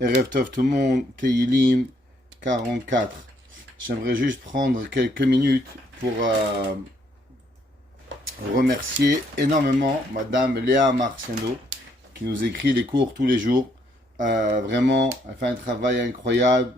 Erev Tov tout le monde, Teilim 44. J'aimerais juste prendre quelques minutes pour remercier énormément Madame Léa Marciano qui nous écrit les cours tous les jours. Vraiment, elle fait un travail incroyable,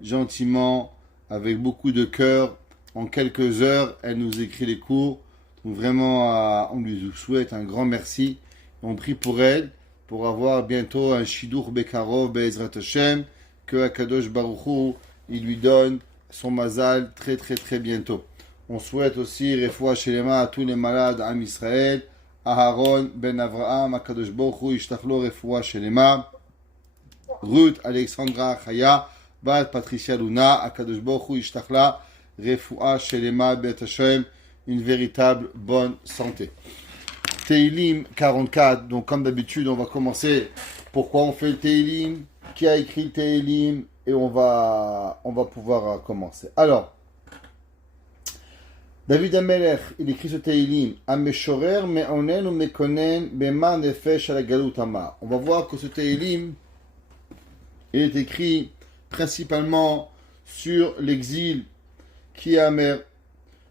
gentiment, avec beaucoup de cœur. En quelques heures, elle nous écrit les cours. Donc vraiment, on lui souhaite un grand merci. On prie pour elle, pour avoir bientôt un Shidur Bekarov Be'ezrat Hashem, que Akadosh Baruch Hu, il lui donne son mazal très très très bientôt. On souhaite aussi Refoua Shelema à tous les malades Am Israël, Aharon Ben Avraham, Akadosh Baruch Hu, Ishtachlo Refoua Shelema, Ruth Alexandra Chaya, Bat Patricia Luna, Akadosh Baruch Hu, Ishtachla Refoua Shelema Bet Hashem, une véritable bonne santé. Teilim 44, donc comme d'habitude, on va commencer. Pourquoi on fait le Teilim? Qui a écrit le Teilim? Et on va pouvoir commencer. Alors, David Amelech, il écrit ce Teilim. Ameshorer me'onen ou mekonen bema nefesh ala galut hama. On va voir que ce Teilim il est écrit principalement sur l'exil qui est amer.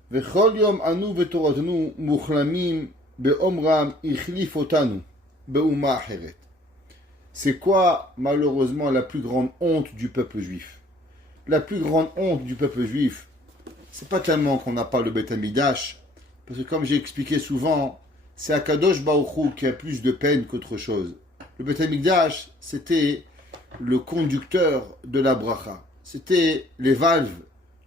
Vechol yom anu vetoratanu muchlamim be'omram ichlif otanu be'uma acheret. C'est quoi, malheureusement, la plus grande honte du peuple juif? La plus grande honte du peuple juif, c'est pas tellement qu'on n'a pas le Beth Amidash, parce que comme j'ai expliqué souvent, c'est Akadosh Baruch Hu qui a plus de peine qu'autre chose. Le Beth Amidash, c'était le conducteur de la bracha. C'était les valves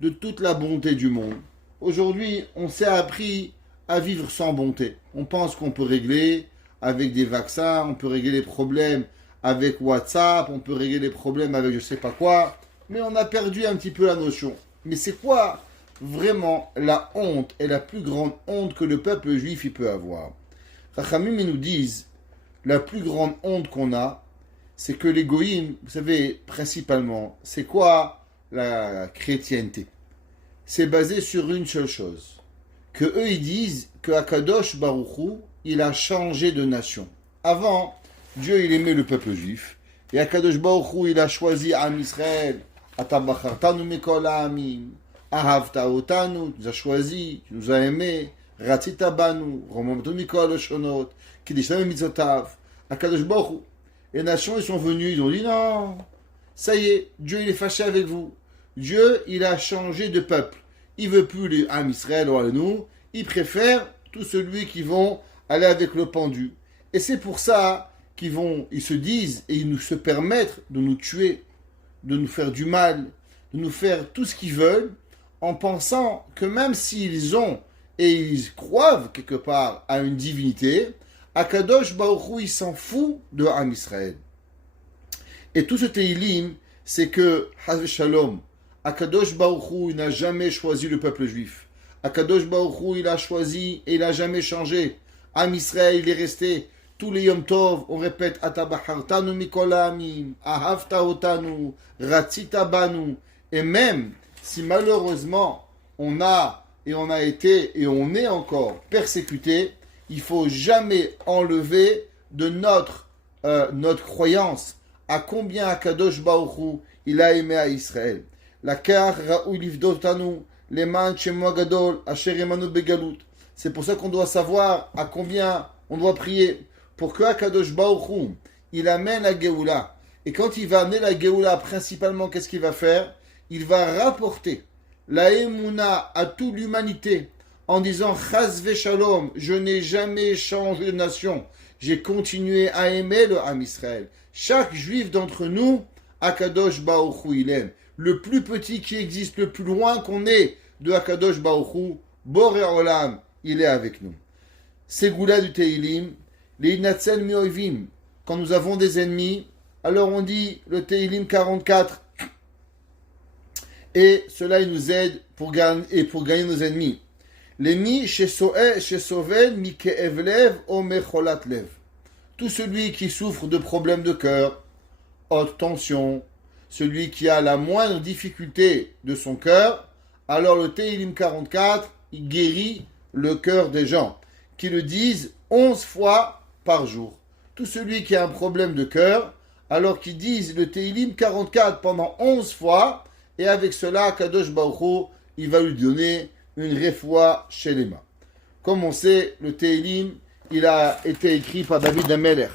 de toute la bonté du monde. Aujourd'hui, on s'est appris à vivre sans bonté. On pense qu'on peut régler avec des vaccins, on peut régler les problèmes avec WhatsApp, on peut régler les problèmes avec je sais pas quoi, mais on a perdu un petit peu la notion. Mais c'est quoi vraiment la honte et la plus grande honte que le peuple juif il peut avoir? Rachamim nous disent, la plus grande honte qu'on a, c'est que les goïms, vous savez, principalement, c'est quoi la chrétienté? C'est basé sur une seule chose. Que eux ils disent que Akadosh Baruch Hu, il a changé de nation. Avant, Dieu il aimait le peuple juif. Et Akadosh Baruch Hu, il a choisi Am Israël. Atabachartanu mikol ha'amim. Ahavta otanu, tu nous as choisi, tu nous as aimés. Ratzita banu, romamtu mikol oshonot. Kidishtam mitzotav. Akadosh Baruch Hu. Les nations, ils sont venus, ils ont dit non, ça y est, Dieu il est fâché avec vous. Dieu, il a changé de peuple. Il veut plus les Am Israël ou nous. Il préfère tous celui qui vont aller avec le pendu. Et c'est pour ça ils se disent et ils nous se permettent de nous tuer, de nous faire du mal, de nous faire tout ce qu'ils veulent, en pensant que même s'ils ont et ils croient quelque part à une divinité, Akadosh Baruch Hu, il s'en fout de Am Israël. Et tout ce Teilim, c'est que, Hazve Shalom, Akadosh Baruch Hu, il n'a jamais choisi le peuple juif. Akadosh Baruch Hu, il a choisi et il n'a jamais changé. Am Israël, il est resté. Tous les Yom Tov, on répète, Atabachartanu mikol ha'amim, Ahavta otanu, Ratzita banu. Et même si malheureusement, on a été et on est encore persécuté, il faut jamais enlever de notre croyance à combien Akadosh Baruch Hu, il a aimé à Israël. La kar ra'u livdotanu leman shemo gadol asher emanu begalut. C'est pour ça qu'on doit savoir à combien on doit prier pour que Akadosh Baruch Hu, il amène la Géoula. Et quand il va amener la Géoula, principalement, qu'est-ce qu'il va faire? Il va rapporter la Emouna à toute l'humanité en disant Chazve Shalom, je n'ai jamais changé de nation. J'ai continué à aimer le Am Israël. Chaque juif d'entre nous, Akadosh Baruch Hu, il aime. Le plus petit qui existe, le plus loin qu'on est de Akadosh Baruch Hu, Boré Olam, il est avec nous. Ces goulas du Teilim, les Inatzel Mioivim, quand nous avons des ennemis, alors on dit le Teilim 44, et cela il nous aide pour gagner nos ennemis. Les mi chez Sovel, mi ke'evlev, o mecholat lev. Tout celui qui souffre de problèmes de cœur, haute tension, celui qui a la moindre difficulté de son cœur, alors le Teilim 44, il guérit le cœur des gens, qui le disent 11 fois par jour. Tout celui qui a un problème de cœur, alors qu'ils disent le Teilim 44 pendant 11 fois, et avec cela, Kadosh Baruch Hu, il va lui donner une refoua chez les mains. Comme on sait, le Teilim, il a été écrit par David Ameler.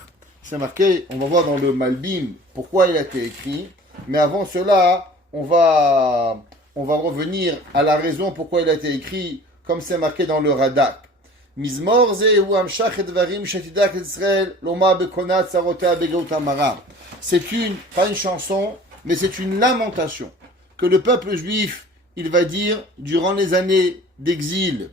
C'est marqué, on va voir dans le Malbim pourquoi il a été écrit, mais avant cela, on va revenir à la raison pourquoi il a été écrit, comme c'est marqué dans le Radak. Mizmor ze hu amshach et dvarim shetidak Israël loma bekonat sarotea begaut amara. C'est pas une chanson, mais c'est une lamentation que le peuple juif, il va dire durant les années d'exil.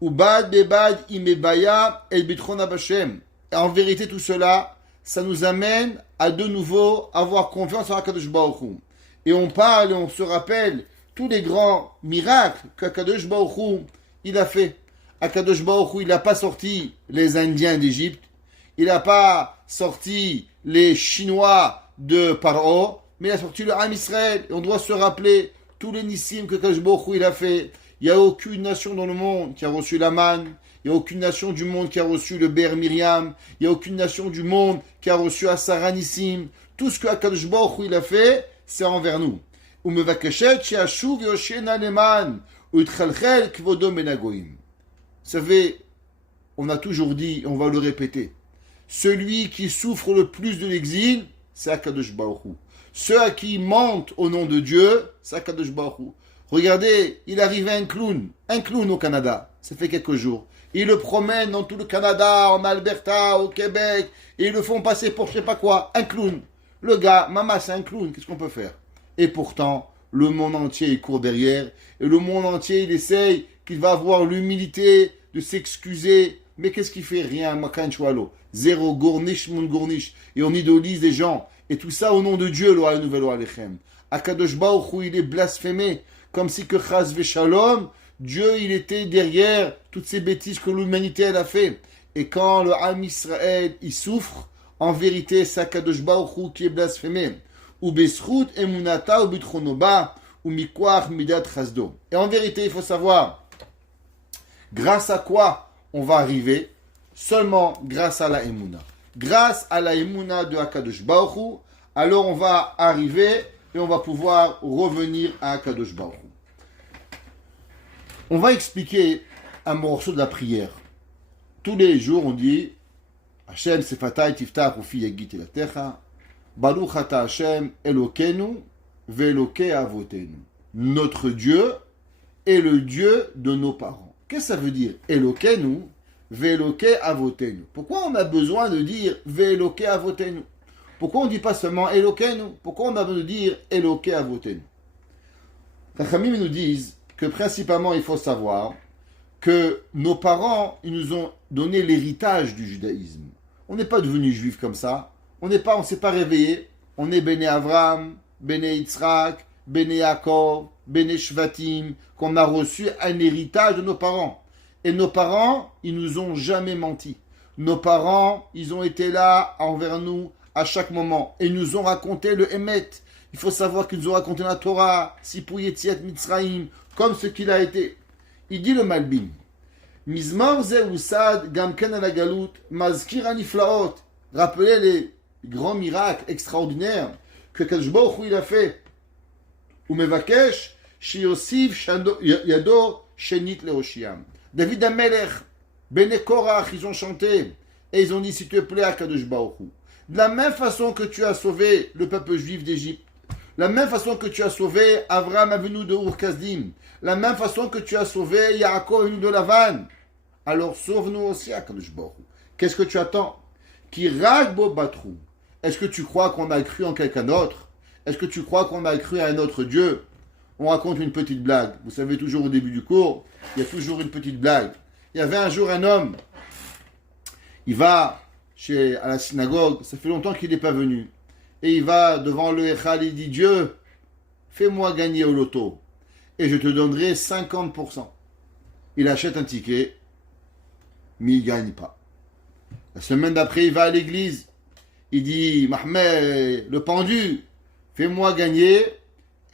Ubad bebad imebaya el bitron abashem. En vérité, tout cela, ça nous amène à de nouveau avoir confiance en Akadosh Baruch Hu. Et on parle et on se rappelle tous les grands miracles qu'Akadosh Baruch Hu, il a fait. Akadosh Baruch Hu, il n'a pas sorti les Indiens d'Égypte, il n'a pas sorti les Chinois de Paro, mais il a sorti le Ham Israël. Et on doit se rappeler tous les nissim que Akadosh Baruch Hu, il a fait. Il n'y a aucune nation dans le monde qui a reçu la manne. Il n'y a aucune nation du monde qui a reçu le Ber Miriam. Il n'y a aucune nation du monde qui a reçu Asara Nissim. Tout ce que Akadosh Baruch Hu, il a fait, c'est envers nous. Vous savez, on a toujours dit, on va le répéter, celui qui souffre le plus de l'exil, c'est Akadosh Baruch Hu. Ceux à qui mentent au nom de Dieu, c'est Akadosh Baruch Hu. Regardez, il arrivait un clown au Canada, ça fait quelques jours. Ils le promènent dans tout le Canada, en Alberta, au Québec, et ils le font passer pour je sais pas quoi, un clown. Le gars, maman, c'est un clown, qu'est-ce qu'on peut faire? Et pourtant, le monde entier, il court derrière, et le monde entier, il essaye qu'il va avoir l'humilité de s'excuser. Mais qu'est-ce qu'il fait? Rien, makan choualo. Zéro, gournish, mon gournish. Et on idolise des gens. Et tout ça au nom de Dieu, lo nouvelle alechem. Akadosh Baruch Hu, il est blasphémé. Comme si que chas v'shalom, Dieu, il était derrière toutes ces bêtises que l'humanité, elle a fait. Et quand le Ham Israël, il souffre, en vérité, c'est Akadosh Baruch Hu qui est blasphémé. Ou besrout emunata ou bitronoba ou mikwach midat chasdo. Et en vérité, il faut savoir grâce à quoi on va arriver? Seulement grâce à la Emouna. Grâce à la Emouna de Akadosh Baruch Hu, alors on va arriver et on va pouvoir revenir à Akadosh Baruch Hu. On va expliquer un morceau de la prière. Tous les jours, on dit Hashem sefatay tiftach ufi yagit elatecha Baruch ata Hashem Elokenu ve'Elokei avotenu. Notre Dieu est le Dieu de nos parents. Qu'est-ce que ça veut dire? Elokenu ve'Elokei avotenu. Pourquoi on a besoin de dire ve'Elokei avotenu? Pourquoi on ne dit pas seulement Elokenu? Pourquoi on a besoin de dire Elokei avotenu? Chachamim nous disent que principalement il faut savoir que nos parents, ils nous ont donné l'héritage du judaïsme. On n'est pas devenu juif comme ça. On s'est pas réveillé. On est Béné Avraham, Béné Yitzhak, Béné Yaakov, Béné Shvatim, qu'on a reçu un héritage de nos parents. Et nos parents, ils nous ont jamais menti. Nos parents, ils ont été là envers nous à chaque moment. Et ils nous ont raconté le Emet. Il faut savoir qu'ils nous ont raconté la Torah, Sipur Yetziat Mitzrayim, comme ce qu'il a été. Il dit le Malbim. Mizmor ze usad gamken ala galut mazkir aniflaot. Rappelez les grands miracles extraordinaires que Kadosh Baruch Hu il a fait. Umevakesh shiyosiv yado shenit leoshiam. David Amelech, Bene Korach, ils ont chanté et ils ont dit s'il te plaît à Kadosh Baruch Hu. De la même façon que tu as sauvé le peuple juif d'Égypte, la même façon que tu as sauvé Avraham Avinu de Ur-Kasdim, la même façon que tu as sauvé Yaakov Avinu de Lavan, alors sauve-nous aussi à Kadosh Baruch Hu. Qu'est-ce que tu attends? Qui ragbo batrou. Est-ce que tu crois qu'on a cru en quelqu'un d'autre? Est-ce que tu crois qu'on a cru à un autre Dieu? On raconte une petite blague. Vous savez, toujours au début du cours, il y a toujours une petite blague. Il y avait un jour un homme, il va à la synagogue, ça fait longtemps qu'il n'est pas venu. Et il va devant le Echal, il dit Dieu, fais-moi gagner au loto et je te donnerai 50%. Il achète un ticket, mais il ne gagne pas. La semaine d'après, il va à l'église, il dit Mahmed, le pendu, fais-moi gagner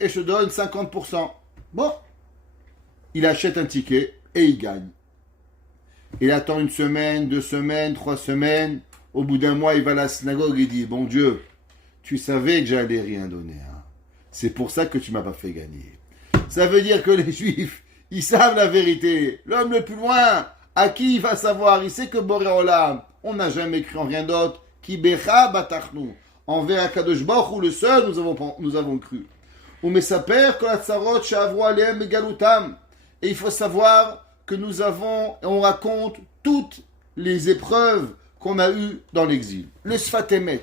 et je te donne 50%. Bon, il achète un ticket et il gagne. Il attend une semaine, 2 semaines, 3 semaines. Au bout d'un mois, il va à la synagogue et il dit bon Dieu, tu savais que j'allais rien donner. Hein. C'est pour ça que tu m'as pas fait gagner. Ça veut dire que les Juifs, ils savent la vérité. L'homme le plus loin, à qui il va savoir? Il sait que Boré Olam, on n'a jamais cru en rien d'autre. Ki becha batachnu. Envers Akadosh Baruch Hu, le seul, nous avons cru. Ou mesaper kol hatzarot she'avru alehem begalutam. Et il faut savoir que on raconte toutes les épreuves qu'on a eues dans l'exil. Le Sfat Emet.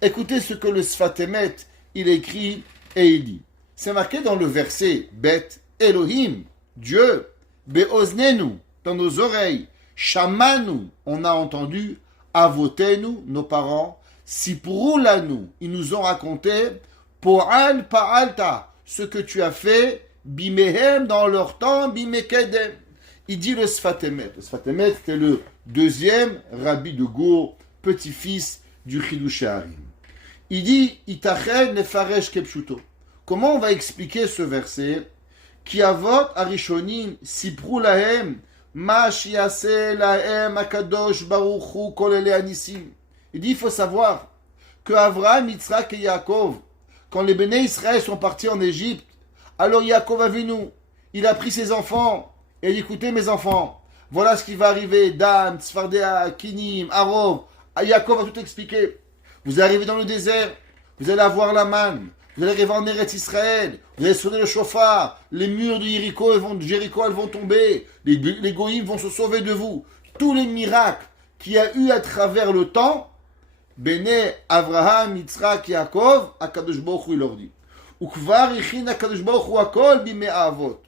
Écoutez ce que le Sfat Emet, il écrit et il dit. C'est marqué dans le verset Bet Elohim, Dieu, Beoznenu, dans nos oreilles, Shamanu, on a entendu, Avotenu, nos parents, Siprou lanu, ils nous ont raconté, Po'al Pa'alta, ce que tu as fait, Bimehem dans leur temps, Bimekedem. Il dit le Sfat Emet. Le Sfat Emet, c'était le deuxième rabbi de Gour, petit-fils du Chidush Harim. Il dit, Itachen nefaresh kepshuto. Comment on va expliquer ce verset? Ki avot arishonim siprou lahem ma shiase lahem akadosh baruch hu kol ele anisim. Il dit, il faut savoir que Avraham, Yitzhak et Yaakov, quand les béné Israël sont partis en Égypte, alors Yaakov Avinu, il a pris ses enfants et il dit, écoutez mes enfants, voilà ce qui va arriver, Dan, Tzfardea, Kinim, Arov. Yaakov va tout expliquer. Vous arrivez dans le désert, vous allez avoir la manne, vous allez arriver en Eretz Israël, vous allez sonner le chauffard, les murs de Jéricho, elles vont tomber, les goïms vont se sauver de vous. Tous les miracles qu'il y a eu à travers le temps, Béné, Avraham, Yitzhak, Yaakov, Akadosh Baruch Hu, il leur dit. Ukvar ichin Akadosh Baruch Hu akol bimé avot.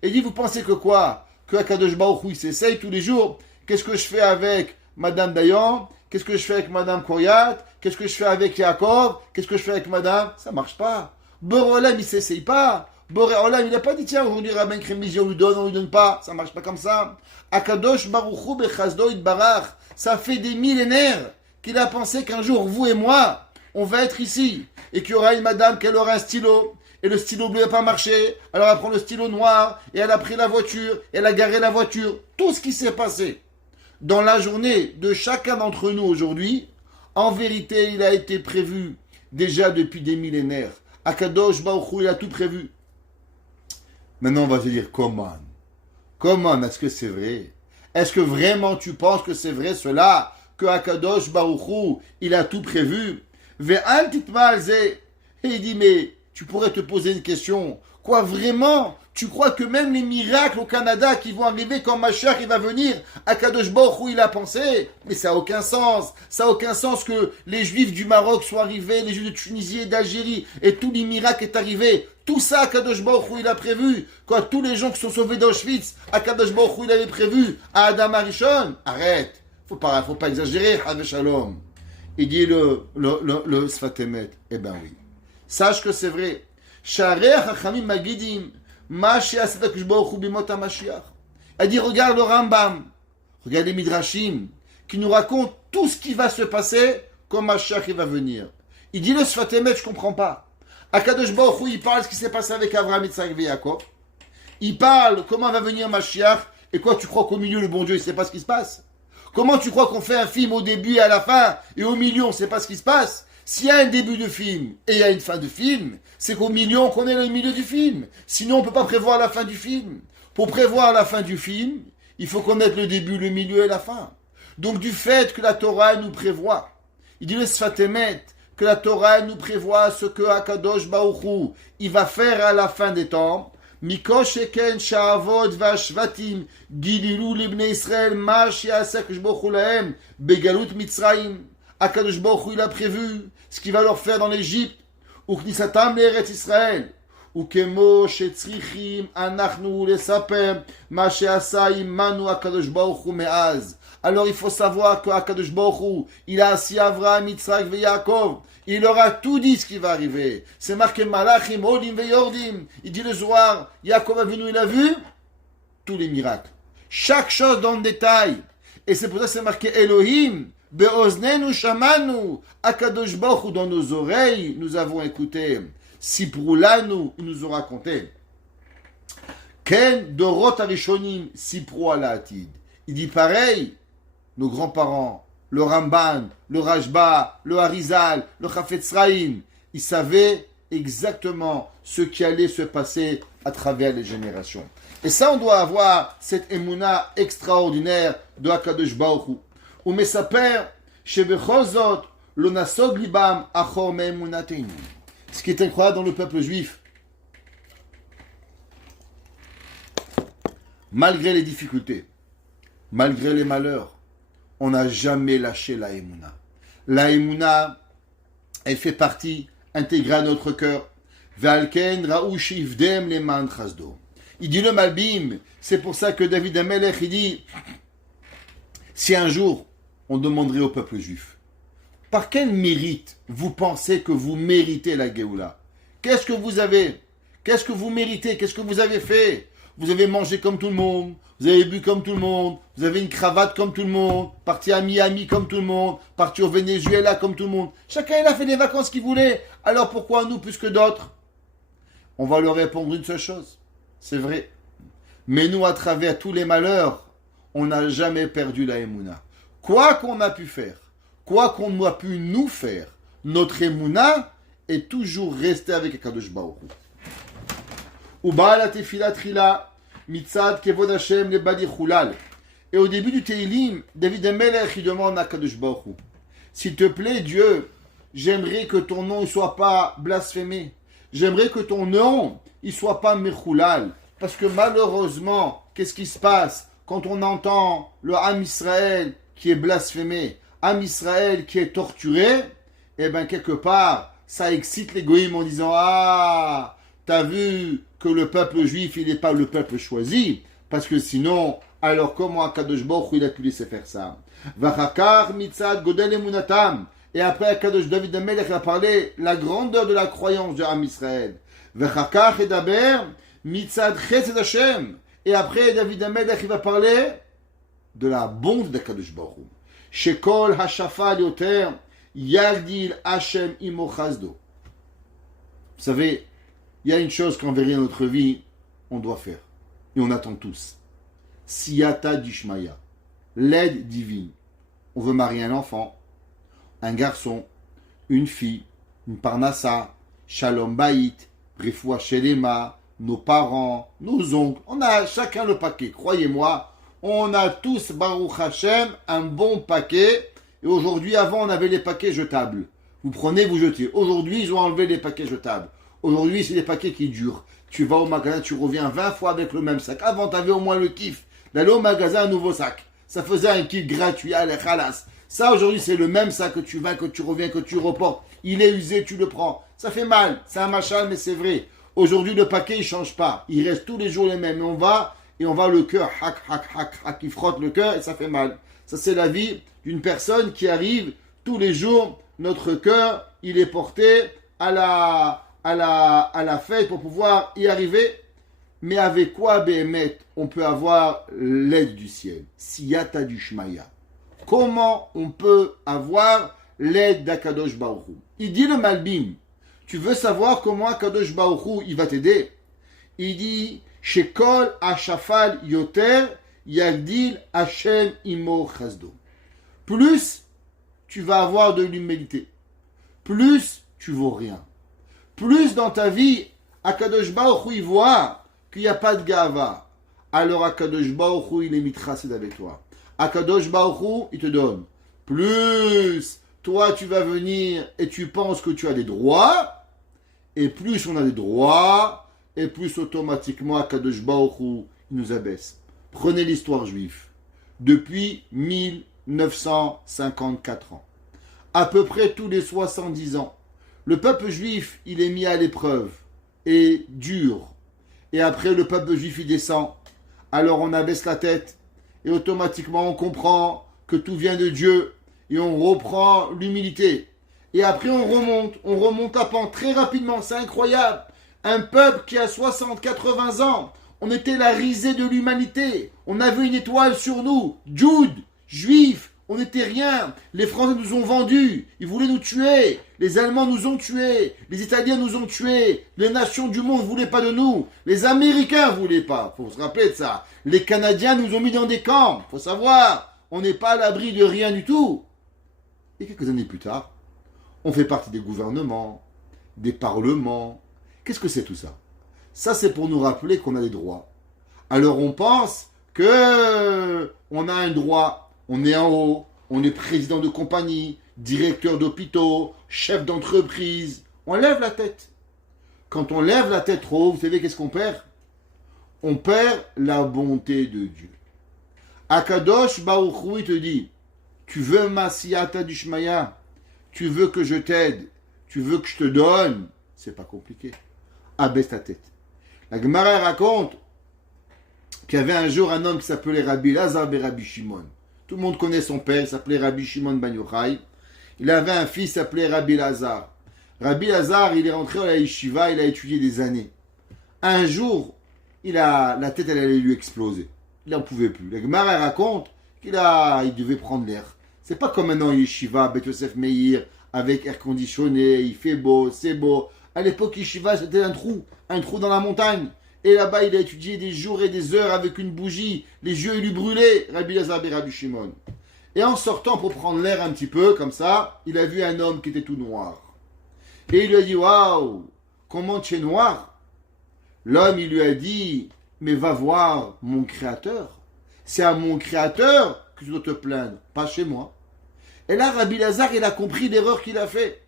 Et dit, vous pensez que quoi? Que Akadosh Baruch Hu, il s'essaye tous les jours. Qu'est-ce que je fais avec Madame Dayan? Qu'est-ce que je fais avec Madame Koryat? Qu'est-ce que je fais avec Yaakov? Qu'est-ce que je fais avec Madame? Ça marche pas. Boré Olam, il s'essaye pas. Boré Olam, il n'a pas dit, tiens, aujourd'hui, Rabben Kremisi, on lui donne pas. Ça marche pas comme ça. Akadosh Baruch Hu bechazdo itbarach. Ça fait des millénaires qu'il a pensé qu'un jour, vous et moi, on va être ici. Et qu'il y aura une madame qui aura un stylo. Et le stylo bleu n'a pas marché. Alors elle prend le stylo noir. Et elle a pris la voiture. Et elle a garé la voiture. Tout ce qui s'est passé dans la journée de chacun d'entre nous aujourd'hui, en vérité, il a été prévu déjà depuis des millénaires. Akadosh Baruch Hu, il a tout prévu. Maintenant, on va se dire, comment? Est-ce que c'est vrai? Est-ce que vraiment tu penses que c'est vrai cela? Que Akadosh Baruch Hu, il a tout prévu? Ve'al titma ze. Et il dit, mais tu pourrais te poser une question. Quoi, vraiment? Tu crois que même les miracles au Canada qui vont arriver quand Mashiach il va venir, Akadosh Baruch Hu il a pensé? Mais ça n'a aucun sens. Ça n'a aucun sens que les Juifs du Maroc soient arrivés, les Juifs de Tunisie et d'Algérie, et tous les miracles est arrivé. Tout ça, Akadosh Baruch Hu il a prévu. Quoi, tous les gens qui sont sauvés d'Auschwitz, Akadosh Baruch Hu il avait prévu. À Adam Arishon, arrête. Faut pas exagérer, Havé Shalom. Il dit le Sfat Emet. Eh ben oui. Sache que c'est vrai. Sharei Chachamim Magidim. Elle dit, regarde le Rambam, regarde les Midrashim, qui nous racontent tout ce qui va se passer quand Mashiach va venir. Il dit le Sfat Emet, je ne comprends pas. Akadosh Baruch Hu, il parle de ce qui s'est passé avec Avraham, Yitzhak et Yaakov. Il parle comment va venir Mashiach, et quoi, tu crois qu'au milieu, le bon Dieu, il ne sait pas ce qui se passe? Comment tu crois qu'on fait un film au début et à la fin, et au milieu, on ne sait pas ce qui se passe? S'il y a un début de film et il y a une fin de film, c'est qu'au milieu, on connaît le milieu du film. Sinon, on ne peut pas prévoir la fin du film. Pour prévoir la fin du film, il faut connaître le début, le milieu et la fin. Donc, du fait que la Torah nous prévoit, il dit le Sfat Emet, que la Torah nous prévoit ce que Akadosh Baruch Hu, il va faire à la fin des temps. Mikosh eken sha'avod v'ashvatim gililu libnei Israël ma she'aseh Baruch Hu lahem begalut Mitzrayim. Akadosh Baruch Hu, il a prévu ce qu'il va leur faire dans l'Égypte. Uknisatam l'Eretz Israël. Ukemo shetzrichim anachnu lesaper ma she'asa imanu Akadosh Baruch Hu me'az. Alors il faut savoir que Akadosh Baruch Hu, il a assis Avraham, Yitzhak et Yaakov. Il leur a tout dit ce qui va arriver. C'est marqué Malachim, Olim ve Yordim. Il dit le Zohar, Yaakov Avinu, il a vu tous les miracles. Chaque chose dans le détail. Et c'est pour ça que c'est marqué Elohim. Beoznenu shamanu, Akadosh Baruch Hu, dans nos oreilles, nous avons écouté. Siprulanu, il nous a raconté. Ken dorot arishonim sipru ala atid. Il dit pareil, nos grands-parents, le Ramban, le Rajba, le Harizal, le Chafetz Chaim, ils savaient exactement ce qui allait se passer à travers les générations. Et ça, on doit avoir cette émouna extraordinaire de HaKadosh Baruch Hu. Ou mesaper, shebechol zot, lo nasog libam achor me'emunateinu. Ce qui est incroyable dans le peuple juif, malgré les difficultés, malgré les malheurs, on n'a jamais lâché la émouna. La émouna, elle fait partie intégrale de notre cœur. Ve'alken ra'u shivdem leman chasdo. Il dit le Malbim, c'est pour ça que David Amelech, il dit, si un jour on demanderait au peuple juif, par quel mérite vous pensez que vous méritez la Géoula? Qu'est-ce que vous avez? Qu'est-ce que vous méritez? Qu'est-ce que vous avez fait? Vous avez mangé comme tout le monde, vous avez bu comme tout le monde, vous avez une cravate comme tout le monde, parti à Miami comme tout le monde, parti au Venezuela comme tout le monde. Chacun il a fait les vacances qu'il voulait. Alors pourquoi nous plus que d'autres? On va leur répondre une seule chose. C'est vrai. Mais nous, à travers tous les malheurs, on n'a jamais perdu la émouna. Quoi qu'on a pu faire, quoi qu'on a pu nous faire, notre émouna est toujours restée avec Akadosh Baruch Hu. Uba la tefila trila, mitzad kevod Hashem le badi chulal. Et au début du Teilim, David Amelech, il demande à Akadosh Baruch Hu, s'il te plaît, Dieu, j'aimerais que ton nom ne soit pas blasphémé. J'aimerais que ton nom ne soit pas mechulal. Parce que malheureusement, qu'est-ce qui se passe quand on entend le Ham Israël qui est blasphémé, Ham Israël qui est torturé? Eh bien, quelque part, ça excite les goïms en disant, ah, t'as vu que le peuple juif, il n'est pas le peuple choisi. Parce que sinon, alors comment Akadosh Baruch Hu, il a pu laisser faire ça? Vachakar mitzad godel emunatam. Et après, Akadosh David Amelech a parlé la grandeur de la croyance de Ham Israël. Vachakar edaber mitzad chesed Hashem. Et après, David Amelech, il va parler de la bonté d'Akadosh Baruch Hu. Shekol hashafal yoter yagdil Hashem imo chasdo. Vous savez, il y a une chose qu'en vérité dans notre vie, on doit faire. Et on attend tous. Siyata dishmaya. L'aide divine. On veut marier un enfant, un garçon, une fille, une parnassa, shalom bayit, refoua shelema, nos parents, nos oncles. On a chacun le paquet. Croyez-moi, on a tous, Baruch Hashem, un bon paquet. Et aujourd'hui, avant, on avait les paquets jetables. Vous prenez, vous jetez. Aujourd'hui, ils ont enlevé les paquets jetables. Aujourd'hui, c'est des paquets qui durent. Tu vas au magasin, tu reviens 20 fois avec le même sac. Avant, tu avais au moins le kiff d'aller au magasin, un nouveau sac. Ça faisait un kiff gratuit, allez, khalas. Ça, aujourd'hui, c'est le même sac que tu vas, que tu reviens, que tu reportes. Il est usé, tu le prends. Ça fait mal. C'est un machin, mais c'est vrai. Aujourd'hui, le paquet, il ne change pas. Il reste tous les jours les mêmes. Et on va le cœur, hack, hack, hack, hack, il frotte le cœur et ça fait mal. Ça, c'est la vie d'une personne qui arrive tous les jours. Notre cœur, il est porté à la fête pour pouvoir y arriver. Mais avec quoi, Béhémet, on peut avoir l'aide du ciel? Siyata du Shmaya. Comment on peut avoir l'aide d'Akadosh Baruch Hu? Il dit le Malbim. Tu veux savoir comment Akadosh Baruch Hu, il va t'aider? Il dit, Shekol Hashafal Yoter Yagdil Hashem Imo Chasdo. Plus tu vas avoir de l'humilité, plus tu vaux rien. Plus dans ta vie, Akadosh Baruch Hu, il voit qu'il n'y a pas de gava. Alors Akadosh Baruch Hu, il est mitracé avec toi. Akadosh Baruch Hu, il te donne. Plus toi, tu vas venir et tu penses que tu as des droits, et plus on a des droits, et plus automatiquement Akadosh Baruch Hu, il nous abaisse. Prenez l'histoire juive. Depuis 1954 ans, à peu près tous les 70 ans, le peuple juif, il est mis à l'épreuve, et dur. Et après, le peuple juif, il descend. Alors on abaisse la tête, et automatiquement on comprend que tout vient de Dieu, et on reprend l'humilité. Et après on remonte à pente très rapidement, c'est incroyable. Un peuple qui a 60, 80 ans, on était la risée de l'humanité, on avait une étoile sur nous, Jude, juif, on n'était rien. Les Français nous ont vendus, ils voulaient nous tuer, les Allemands nous ont tués, les Italiens nous ont tués, les nations du monde ne voulaient pas de nous, les Américains ne voulaient pas, il faut se rappeler de ça. Les Canadiens nous ont mis dans des camps, il faut savoir, on n'est pas à l'abri de rien du tout. Et quelques années plus tard, on fait partie des gouvernements, des parlements. Qu'est-ce que c'est tout ça? Ça, c'est pour nous rappeler qu'on a des droits. Alors on pense que on a un droit, on est en haut, on est président de compagnie, directeur d'hôpitaux, chef d'entreprise. On lève la tête. Quand on lève la tête trop haut, vous savez qu'est-ce qu'on perd? On perd la bonté de Dieu. Akadosh Baruch Hu, il te dit, tu veux ma siyata d'Ishmaya, tu veux que je t'aide, tu veux que je te donne, c'est pas compliqué. Abaisse ta tête. La Gemara raconte qu'il y avait un jour un homme qui s'appelait Rabbi Lazar ben Rabbi Shimon. Tout le monde connaît son père, il s'appelait Rabbi Shimon ben Yochai. Il avait un fils qui s'appelait Rabbi Lazar. Rabbi Lazar, il est rentré à la yeshiva, il a étudié des années. Un jour, la tête elle allait lui exploser. Il n'en pouvait plus. La Gemara raconte il devait prendre l'air. C'est pas comme maintenant yeshiva, Bet Yosef Meir, avec air conditionné, il fait beau, c'est beau. À l'époque, yeshiva, c'était un trou dans la montagne. Et là-bas, il a étudié des jours et des heures avec une bougie. Les yeux, il lui brûlaient, Rabbi Lazar ben Rabbi Shimon. Et en sortant pour prendre l'air un petit peu, comme ça, il a vu un homme qui était tout noir. Et il lui a dit, waouh, comment tu es noir? L'homme, il lui a dit, mais va voir mon créateur. C'est à mon créateur que tu dois te plaindre, pas chez moi. Et là, Rabbi Lazar, il a compris l'erreur qu'il a fait.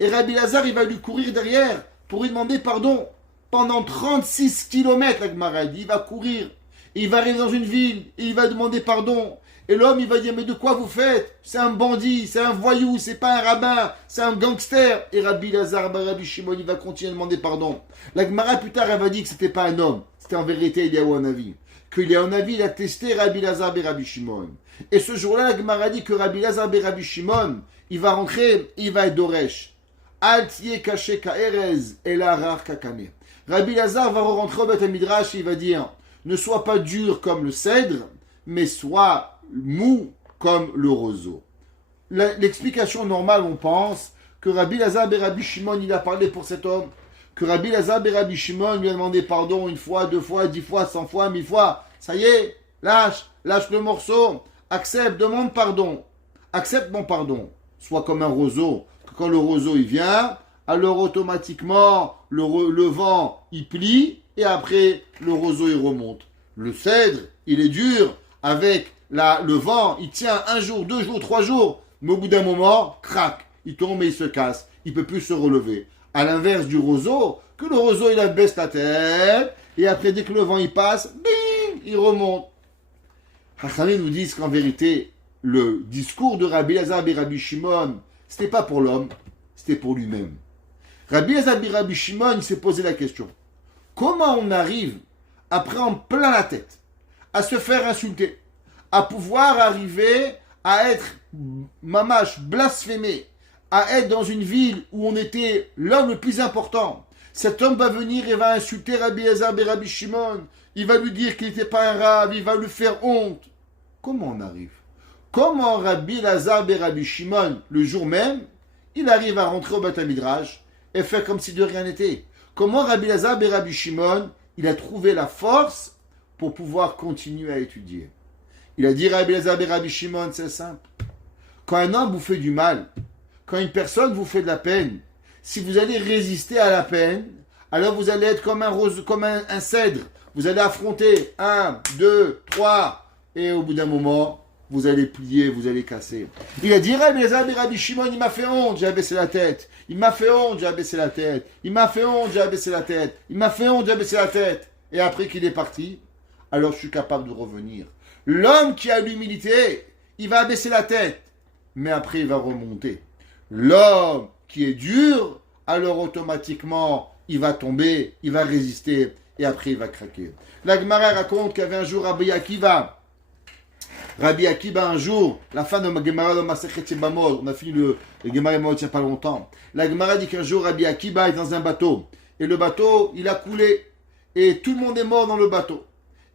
Et Rabbi Lazar, il va lui courir derrière pour lui demander pardon. Pendant 36 kilomètres, la Gemara dit, il va courir. Et il va arriver dans une ville et il va demander pardon. Et l'homme, il va dire, mais de quoi vous faites? C'est un bandit, c'est un voyou, c'est pas un rabbin, c'est un gangster. Et Rabbi Lazar, Rabbi Shimon, il va continuer à demander pardon. La Gemara, plus tard, elle va dire que c'était pas un homme. C'était en vérité Eliyahu Hanavi. Que Eliyahu Hanavi, il a testé Rabbi Lazar et Rabbi Shimon. Et ce jour-là, la Gemara dit que Rabbi Lazar et Rabbi Shimon, il va rentrer, il va être Doresh. Altier caché ka'erez et la rar kakane. Rabbi Lazar va rentrer au Beth Midrash et il va dire, ne sois pas dur comme le cèdre, mais sois mou comme le roseau. L'explication normale, on pense que Rabbi Lazar et Rabbi Shimon, il a parlé pour cet homme, que Rabbi Lazar et Rabbi Shimon lui a demandé pardon une fois, 2 fois, 10 fois, 100 fois, 1000 fois. Ça y est, lâche le morceau, accepte, demande pardon, accepte mon pardon. Sois comme un roseau, que quand le roseau il vient, alors automatiquement le vent il plie et après le roseau il remonte. Le cèdre, il est dur avec le vent, il tient 1 jour, 2 jours, 3 jours, mais au bout d'un moment, crac, il tombe et il se casse, il peut plus se relever. À l'inverse du roseau, que le roseau il abaisse la tête et après dès que le vent il passe, bing, il remonte. Chachamim nous disent qu'en vérité, le discours de Rabbi Lazar et Rabbi Shimon, c'était pas pour l'homme, c'était pour lui-même. Rabbi Lazar et Rabbi Shimon, il s'est posé la question. Comment on arrive à prendre plein la tête, à se faire insulter, à pouvoir arriver à être mamash, blasphémé, à être dans une ville où on était l'homme le plus important. Cet homme va venir et va insulter Rabbi Lazar et Rabbi Shimon. Il va lui dire qu'il n'était pas un rab, il va lui faire honte. Comment on arrive? Comment Rabbi Lazar et Rabbi Shimon, le jour même, il arrive à rentrer au Beth Midrash et faire comme si de rien n'était? Comment Rabbi Lazar et Rabbi Shimon, il a trouvé la force pour pouvoir continuer à étudier? Il a dit Rabbi Lazar et Rabbi Shimon, c'est simple. Quand un homme vous fait du mal, quand une personne vous fait de la peine, si vous allez résister à la peine, alors vous allez être comme un cèdre. Vous allez affronter 1, 2, 3, et au bout d'un moment, vous allez plier, vous allez casser. Il a dit Rabbi Lazar et Rabbi Shimon, il m'a fait honte, j'ai abaissé la tête. Il m'a fait honte, j'ai abaissé la tête. Il m'a fait honte, j'ai abaissé la tête. Il m'a fait honte, j'ai abaissé la tête. Et après qu'il est parti, alors je suis capable de revenir. L'homme qui a l'humilité, il va abaisser la tête, mais après il va remonter. L'homme qui est dur, alors automatiquement, il va tomber, il va résister, et après il va craquer. La Gemara raconte qu'il y avait un jour Rabbi Akiva. Rabbi Akiva, un jour, la fin de Gemara de Masechet Yebamot, on a fini le Gemara Yebamot il n'y a pas longtemps. La Gemara dit qu'un jour Rabbi Akiva est dans un bateau, et le bateau, il a coulé, et tout le monde est mort dans le bateau.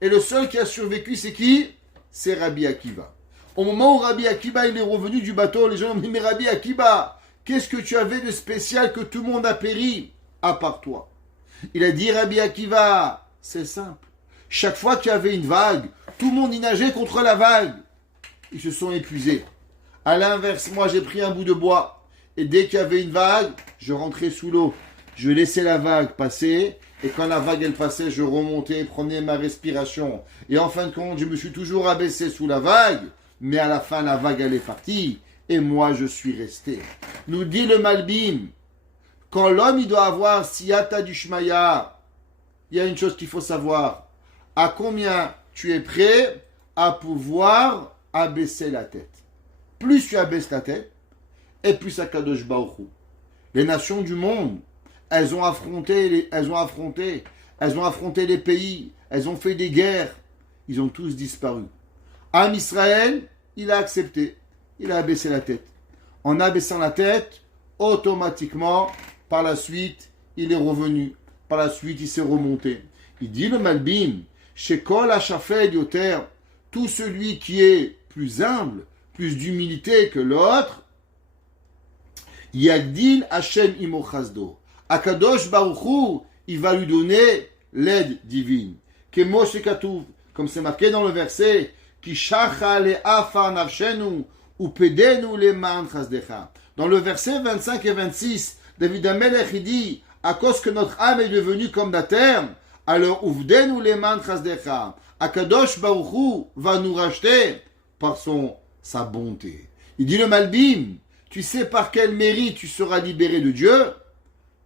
Et le seul qui a survécu, c'est qui? C'est Rabbi Akiva. Au moment où Rabbi Akiva il est revenu du bateau, les gens ont dit, mais Rabbi Akiva, qu'est-ce que tu avais de spécial que tout le monde a péri, à part toi? Il a dit, Rabbi Akiva, c'est simple. Chaque fois qu'il y avait une vague, tout le monde y nageait contre la vague. Ils se sont épuisés. À l'inverse, moi j'ai pris un bout de bois et dès qu'il y avait une vague, je rentrais sous l'eau. Je laissais la vague passer et quand la vague elle passait, je remontais et prenais ma respiration. Et en fin de compte, je me suis toujours abaissé sous la vague, mais à la fin, la vague elle est partie et moi je suis resté. Nous dit le Malbim, quand l'homme il doit avoir siyata du shmaya, il y a une chose qu'il faut savoir. À combien tu es prêt à pouvoir abaisser la tête? Plus tu abaisses la tête, et plus Akadosh Baruch Hu. Les nations du monde, elles ont affronté les pays, elles ont fait des guerres, ils ont tous disparu. Am Israël, il a accepté, il a abaissé la tête. En abaissant la tête, automatiquement, par la suite, il est revenu. Par la suite, il s'est remonté. Il dit le Malbim, chez Kol Hashafel Yoter, tout celui qui est plus humble, plus d'humilité que l'autre, Yagdil Hashem Imo Chasdo. Akadosh Baruch Hu, il va lui donner l'aide divine. Kemo Shekatuv, comme c'est marqué dans le verset, Ki shacha le'afar nafshenu, ou pedenu le'man chasdecha. Dans le verset 25 et 26, David Amelech il dit, à cause que notre âme est devenue comme la terre, alors uvdenu le'man chasdecha. Akadosh Baruch Hu va nous racheter par sa bonté. Il dit le Malbim, tu sais par quel mérite tu seras libéré de Dieu?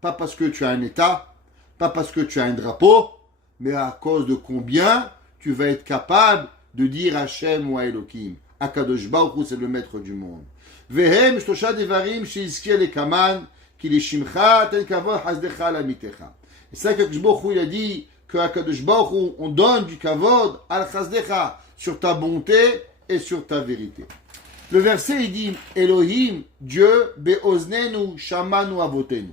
Pas parce que tu as un état, pas parce que tu as un drapeau, mais à cause de combien tu vas être capable de dire Hachem ou Elohim. Akadosh Baruch Hu, c'est le maître du monde. Vehem shtosha devarim sheizkia lekaman ki lishimcha ten kavod hasdecha lamitecha. Et ça que Akadosh Baruch Hu, il a dit que Akadosh Baruch Hu, on donne du kavod al hasdecha sur ta bonté et sur ta vérité. Le verset il dit Elohim, Dieu, beoznenu shamanu avotenu.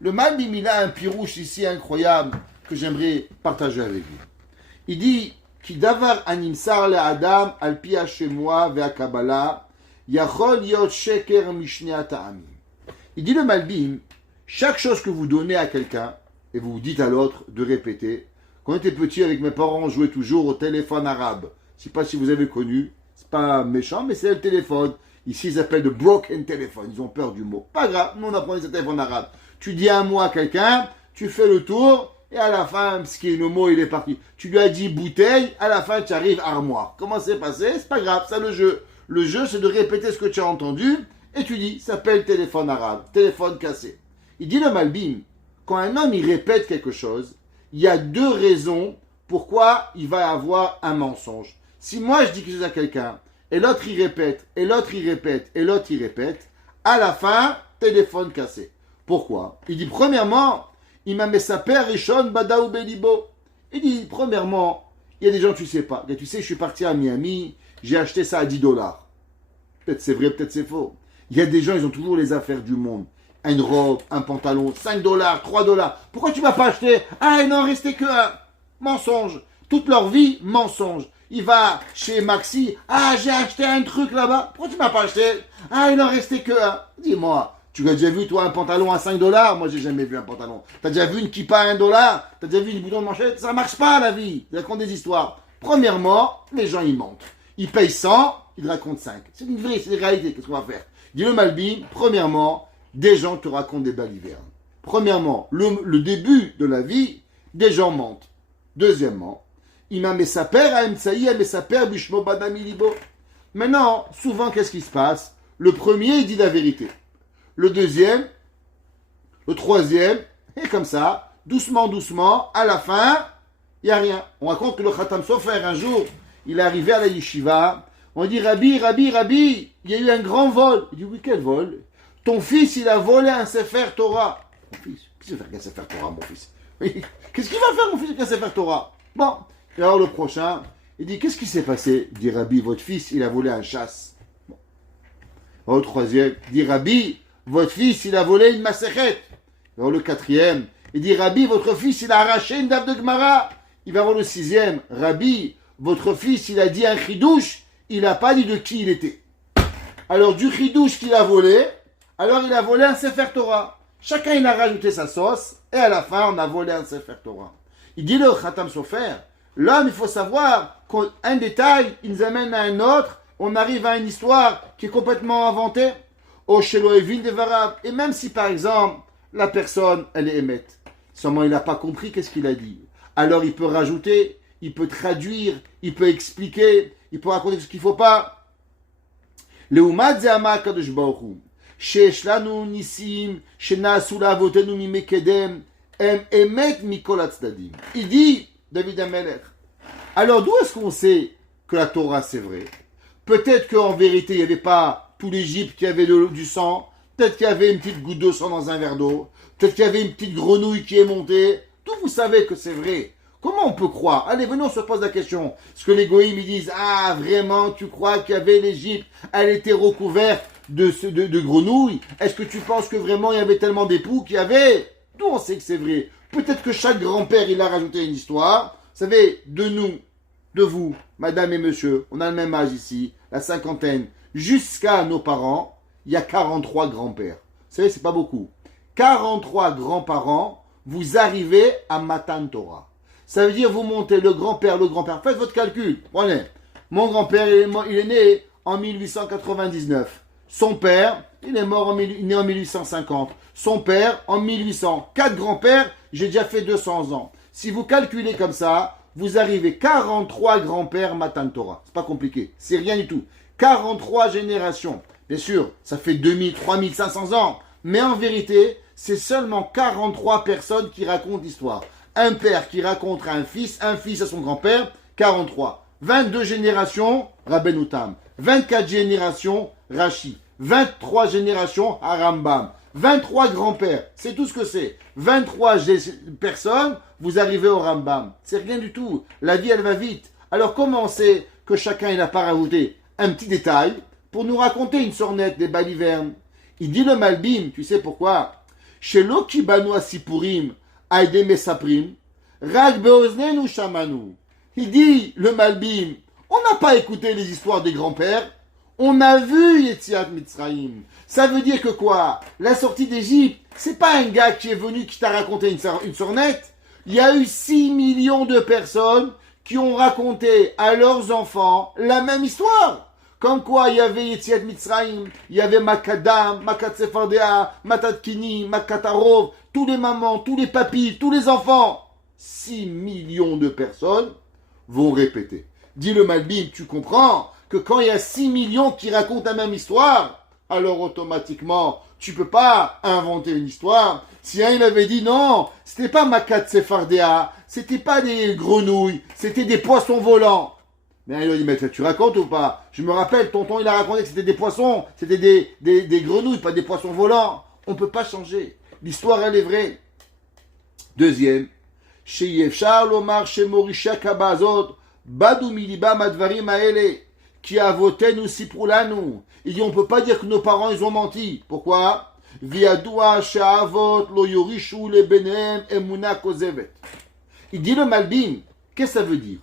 Le Malbim il a un pirouche ici incroyable que j'aimerais partager avec vous. Il dit Ki davar animsar le adam al pi hashemua ve'akabala yachol yot sheker mishne ta'amim. Il dit le Malbim, chaque chose que vous donnez à quelqu'un et vous vous dites à l'autre de répéter. Quand on était petit avec mes parents, on jouait toujours au téléphone arabe. Je ne sais pas si vous avez connu. C'est pas méchant, mais c'est le téléphone. Ici, ils appellent de broken téléphone. Ils ont peur du mot. Pas grave, nous on apprenait ce téléphone arabe. Tu dis un mot à quelqu'un, tu fais le tour, et à la fin, le mot il est parti. Tu lui as dit bouteille, à la fin tu arrives armoire. Comment c'est passé? C'est pas grave, c'est le jeu. Le jeu, c'est de répéter ce que tu as entendu, et tu dis, ça s'appelle téléphone arabe, téléphone cassé. Il dit le Malbim, quand un homme il répète quelque chose, il y a deux raisons pourquoi il va avoir un mensonge. Si moi je dis quelque chose à quelqu'un, et l'autre il répète, et l'autre il répète, et l'autre il répète, à la fin, téléphone cassé. Pourquoi? Il dit, premièrement, il m'a mis sa père Rishon Badaou Belibo. Il dit, premièrement, il y a des gens, tu sais pas. Et tu sais, je suis parti à Miami, j'ai acheté ça à $10. Peut-être c'est vrai, peut-être c'est faux. Il y a des gens, ils ont toujours les affaires du monde. Une robe, un pantalon, $5, $3. Pourquoi tu m'as pas acheté? Ah, il n'en restait que un. Mensonge. Toute leur vie, mensonge. Il va chez Maxi. Ah, j'ai acheté un truc là-bas. Pourquoi tu m'as pas acheté? Ah, il n'en restait que un. Dis-moi, tu as déjà vu, toi, un pantalon à $5? Moi, j'ai jamais vu un pantalon. Tu as déjà vu une kippa à $1? Tu as déjà vu une bouton de manchette? Ça marche pas, la vie. Ils racontent des histoires. Premièrement, les gens, ils mentent. Ils payent 100, ils racontent 5. C'est une vraie, c'est une réalité. Qu'est-ce qu'on va faire? Dis le Malbim, premièrement, des gens te racontent des balivernes. Premièrement, le début de la vie, des gens mentent. Deuxièmement, Imam Mesaper, Aemtsaï, Mesaper, Bishmo, Badami, Libo. Maintenant, souvent, qu'est-ce qui se passe? Le premier, il dit la vérité. Le deuxième, le troisième, et comme ça, doucement, doucement, à la fin, il n'y a rien. On raconte que le Khatam Sofer, un jour, il est arrivé à la yeshiva, on dit, Rabbi, il y a eu un grand vol. Il dit, oui, quel vol? Ton fils, il a volé un Sefer Torah. Mon fils, qu'est-ce qu'il va faire qu'un Sefer Torah, mon fils? Qu'est-ce qu'il va faire, mon fils, avec un Sefer Torah? Bon, et alors le prochain, il dit, qu'est-ce qui s'est passé? Il dit, Rabbi, votre fils, il a volé un chasse. Bon. Alors le troisième, il dit, Rabbi, votre fils, il a volé une masechet. Alors le quatrième, il dit, Rabbi, votre fils, il a arraché une dame de Gemara. Il va voir le sixième, Rabbi, votre fils, il a dit un chidouche, il n'a pas dit de qui il était. Alors du chidouche qu'il a volé, alors il a volé un Sefer Torah. Chacun, il a rajouté sa sauce, et à la fin, on a volé un Sefer Torah. Il dit le Khatam Sofer, l'homme, il faut savoir qu'un détail, il nous amène à un autre, on arrive à une histoire qui est complètement inventée. Au Shelo Evin de Varab. Et même si, par exemple, la personne, elle est émette, seulement il n'a pas compris qu'est-ce qu'il a dit. Alors il peut rajouter, il peut traduire, il peut expliquer, il peut raconter ce qu'il ne faut pas. Leumat Zehama Kadosh Baruch Hu. Sheesh lanu nisim, shena'asu la'avotenu mimekedem, em emet mikol hatzdadim. Il dit, David HaMelech. Alors d'où est-ce qu'on sait que la Torah c'est vrai? Peut-être qu'en vérité il n'y avait pas tout l'Égypte qui avait du sang, peut-être qu'il y avait une petite goutte de sang dans un verre d'eau, peut-être qu'il y avait une petite grenouille qui est montée. D'où vous savez que c'est vrai? Comment on peut croire? Allez, venez, on se pose la question. Parce que les goïms, ils disent, ah, vraiment, tu crois qu'il y avait l'Égypte, elle était recouverte de grenouilles? Est-ce que tu penses que vraiment il y avait tellement d'époux qu'il y avait? D'où on sait que c'est vrai? Peut-être que chaque grand-père, il a rajouté une histoire. Vous savez, de nous, de vous, madame et monsieur, on a le même âge ici, la cinquantaine, jusqu'à nos parents, il y a 43 grands-pères. Vous savez, c'est pas beaucoup. 43 grands-parents, vous arrivez à Matan Torah. Ça veut dire vous montez le grand-père. Faites votre calcul. Prenez. Mon grand-père, il est né en 1899. Son père, il est né en 1850. Son père, en 1800. 4 grands-pères, j'ai déjà fait 200 ans. Si vous calculez comme ça, vous arrivez 43 grands-pères Matan Torah. C'est pas compliqué. C'est rien du tout. 43 générations. Bien sûr, ça fait 2000, 3500 ans. Mais en vérité, c'est seulement 43 personnes qui racontent l'histoire. Un père qui raconte à un fils à son grand-père, 43. 22 générations, Rabbeinu Tam. 24 générations, Rashi. 23 générations, Harambam. 23 grands-pères, c'est tout ce que c'est. 23 personnes, vous arrivez au Rambam. C'est rien du tout. La vie, elle va vite. Alors comment on sait que chacun, il n'a pas rajouté un petit détail pour nous raconter une sornette des balivernes? Il dit le Malbim, tu sais pourquoi? Chez l'Okibanu Asipurim, Aïdé Mesaprim, Rag Beoznenu Shamanu. Il dit, le Malbim, on n'a pas écouté les histoires des grands-pères, on a vu Yetziat Mitzrayim. Ça veut dire que quoi? La sortie d'Égypte, c'est pas un gars qui est venu qui t'a raconté une sornette. Il y a eu 6 millions de personnes qui ont raconté à leurs enfants la même histoire. Comme quoi, il y avait Yetziat Mitzrayim, il y avait Makadam, Makat Sefardea, Matatkini, Makatarov, tous les mamans, tous les papis, tous les enfants. 6 millions de personnes vont répéter. Dis le Malbim, tu comprends que quand il y a 6 millions qui racontent la même histoire, alors automatiquement, tu peux pas inventer une histoire. Si un il avait dit non, c'était pas Makat Sefardea, c'était pas des grenouilles, c'était des poissons volants. Mais il a dit, mais tu racontes ou pas? Je me rappelle, tonton, il a raconté que c'était des poissons, c'était des grenouilles, pas des poissons volants. On ne peut pas changer. L'histoire, elle est vraie. Deuxième, chez Yefshar Lomar, chez Morisha Kabazot, Badou Miliba Madvarim Aele, qui a voté nous Siprulanu. Il dit, on ne peut pas dire que nos parents, ils ont menti. Pourquoi? Viadoua Sha'avot Lo Yorishu Le Benem Emuna Kozevet. Il dit le Malbim, qu'est-ce que ça veut dire?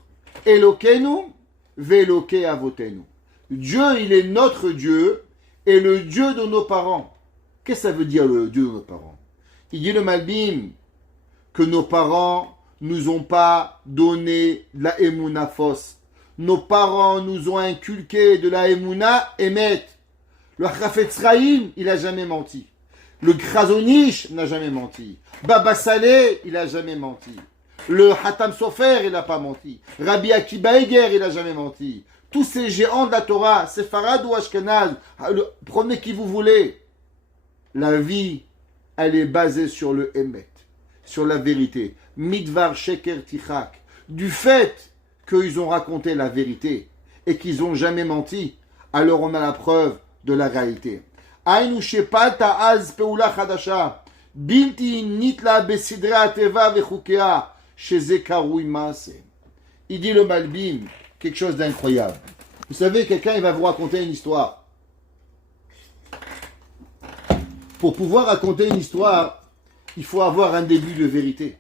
Elokenu Veloke Avotenu. Dieu, il est notre Dieu et le Dieu de nos parents. Qu'est-ce que ça veut dire le Dieu de nos parents? Il dit le Malbim que nos parents nous ont pas donné la Emouna fausse. Nos parents nous ont inculqué de la Emouna émet. Le Chafetz Chaim, il a jamais menti. Le Krasonish n'a jamais menti. Baba Saleh, il a jamais menti. Le Hatam Sofer, il n'a pas menti. Rabbi Akiba Eger, il n'a jamais menti. Tous ces géants de la Torah, Sepharad ou Ashkenaz, prenez qui vous voulez. La vie, elle est basée sur le Emet, sur la vérité. Midvar Sheker Tichak. Du fait qu'ils ont raconté la vérité et qu'ils n'ont jamais menti, alors on a la preuve de la réalité. Aïnou Shepalta Az Peula Chadasha. Bilti Nitla Besidra Teva Vechukea. Il dit le Malbim quelque chose d'incroyable. Vous savez, quelqu'un il va vous raconter une histoire. Pour pouvoir raconter une histoire, il faut avoir un début de vérité.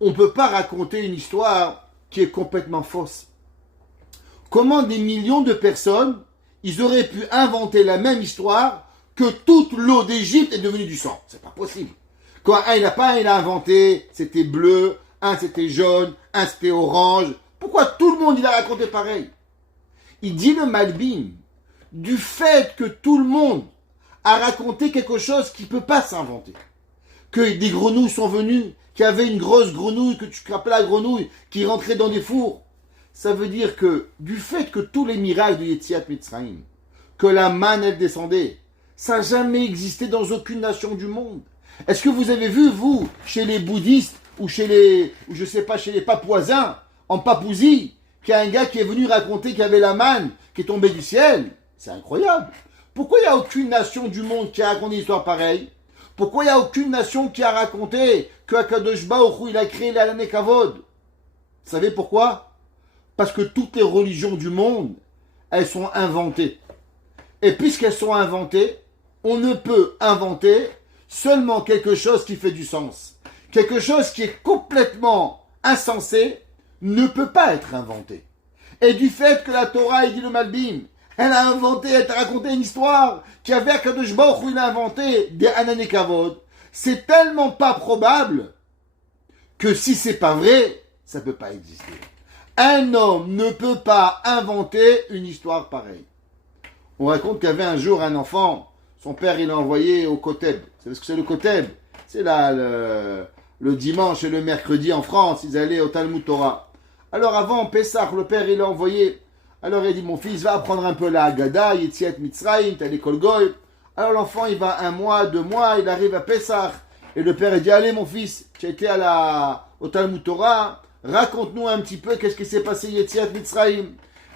On ne peut pas raconter une histoire qui est complètement fausse. Comment des millions de personnes, ils auraient pu inventer la même histoire que toute l'eau d'Égypte est devenue du sang? C'est pas possible. Quand il a inventé, c'était bleu, un c'était jaune, un c'était orange. Pourquoi tout le monde il a raconté pareil? Il dit le Malbim, du fait que tout le monde a raconté quelque chose qui ne peut pas s'inventer. Que des grenouilles sont venues, qu'il y avait une grosse grenouille, que tu appelles la grenouille, qui rentrait dans des fours. Ça veut dire que du fait que tous les miracles de Yetziat Mitzrayim, que la manne elle descendait, ça n'a jamais existé dans aucune nation du monde. Est-ce que vous avez vu, vous, chez les bouddhistes, ou chez les, ou je sais pas, chez les papouasins, en Papousie, qu'il y a un gars qui est venu raconter qu'il y avait la manne qui est tombée du ciel? C'est incroyable. Pourquoi il n'y a aucune nation du monde qui a raconté une histoire pareille? Pourquoi il n'y a aucune nation qui a raconté que Akadosh Baruch Hu, il a créé la Kavod? Vous savez pourquoi? Parce que toutes les religions du monde, elles sont inventées. Et puisqu'elles sont inventées, on ne peut inventer seulement quelque chose qui fait du sens. Quelque chose qui est complètement insensé ne peut pas être inventé. Et du fait que la Torah, il dit le Malbim, elle a inventé, elle t'a raconté une histoire qui avait Akadosh Baruch Hu, il a inventé des Anané Kavod. C'est tellement pas probable que si c'est pas vrai, ça peut pas exister. Un homme ne peut pas inventer une histoire pareille. On raconte qu'il y avait un jour un enfant, son père il l'a envoyé au Koteb. Vous savez ce que c'est le Koteb? C'est là le dimanche et le mercredi en France, ils allaient au Talmud Torah. Alors avant Pessah, le père il l'a envoyé. Alors il a dit, mon fils, va apprendre un peu la Haggadah, Yetziat Mitzrayim, t'as l'école Goy. Alors l'enfant, il va 1 mois, 2 mois, il arrive à Pessah. Et le père, il dit, allez mon fils, tu as été au Talmud Torah, raconte-nous un petit peu qu'est-ce qui s'est passé Yetziat Mitzrayim.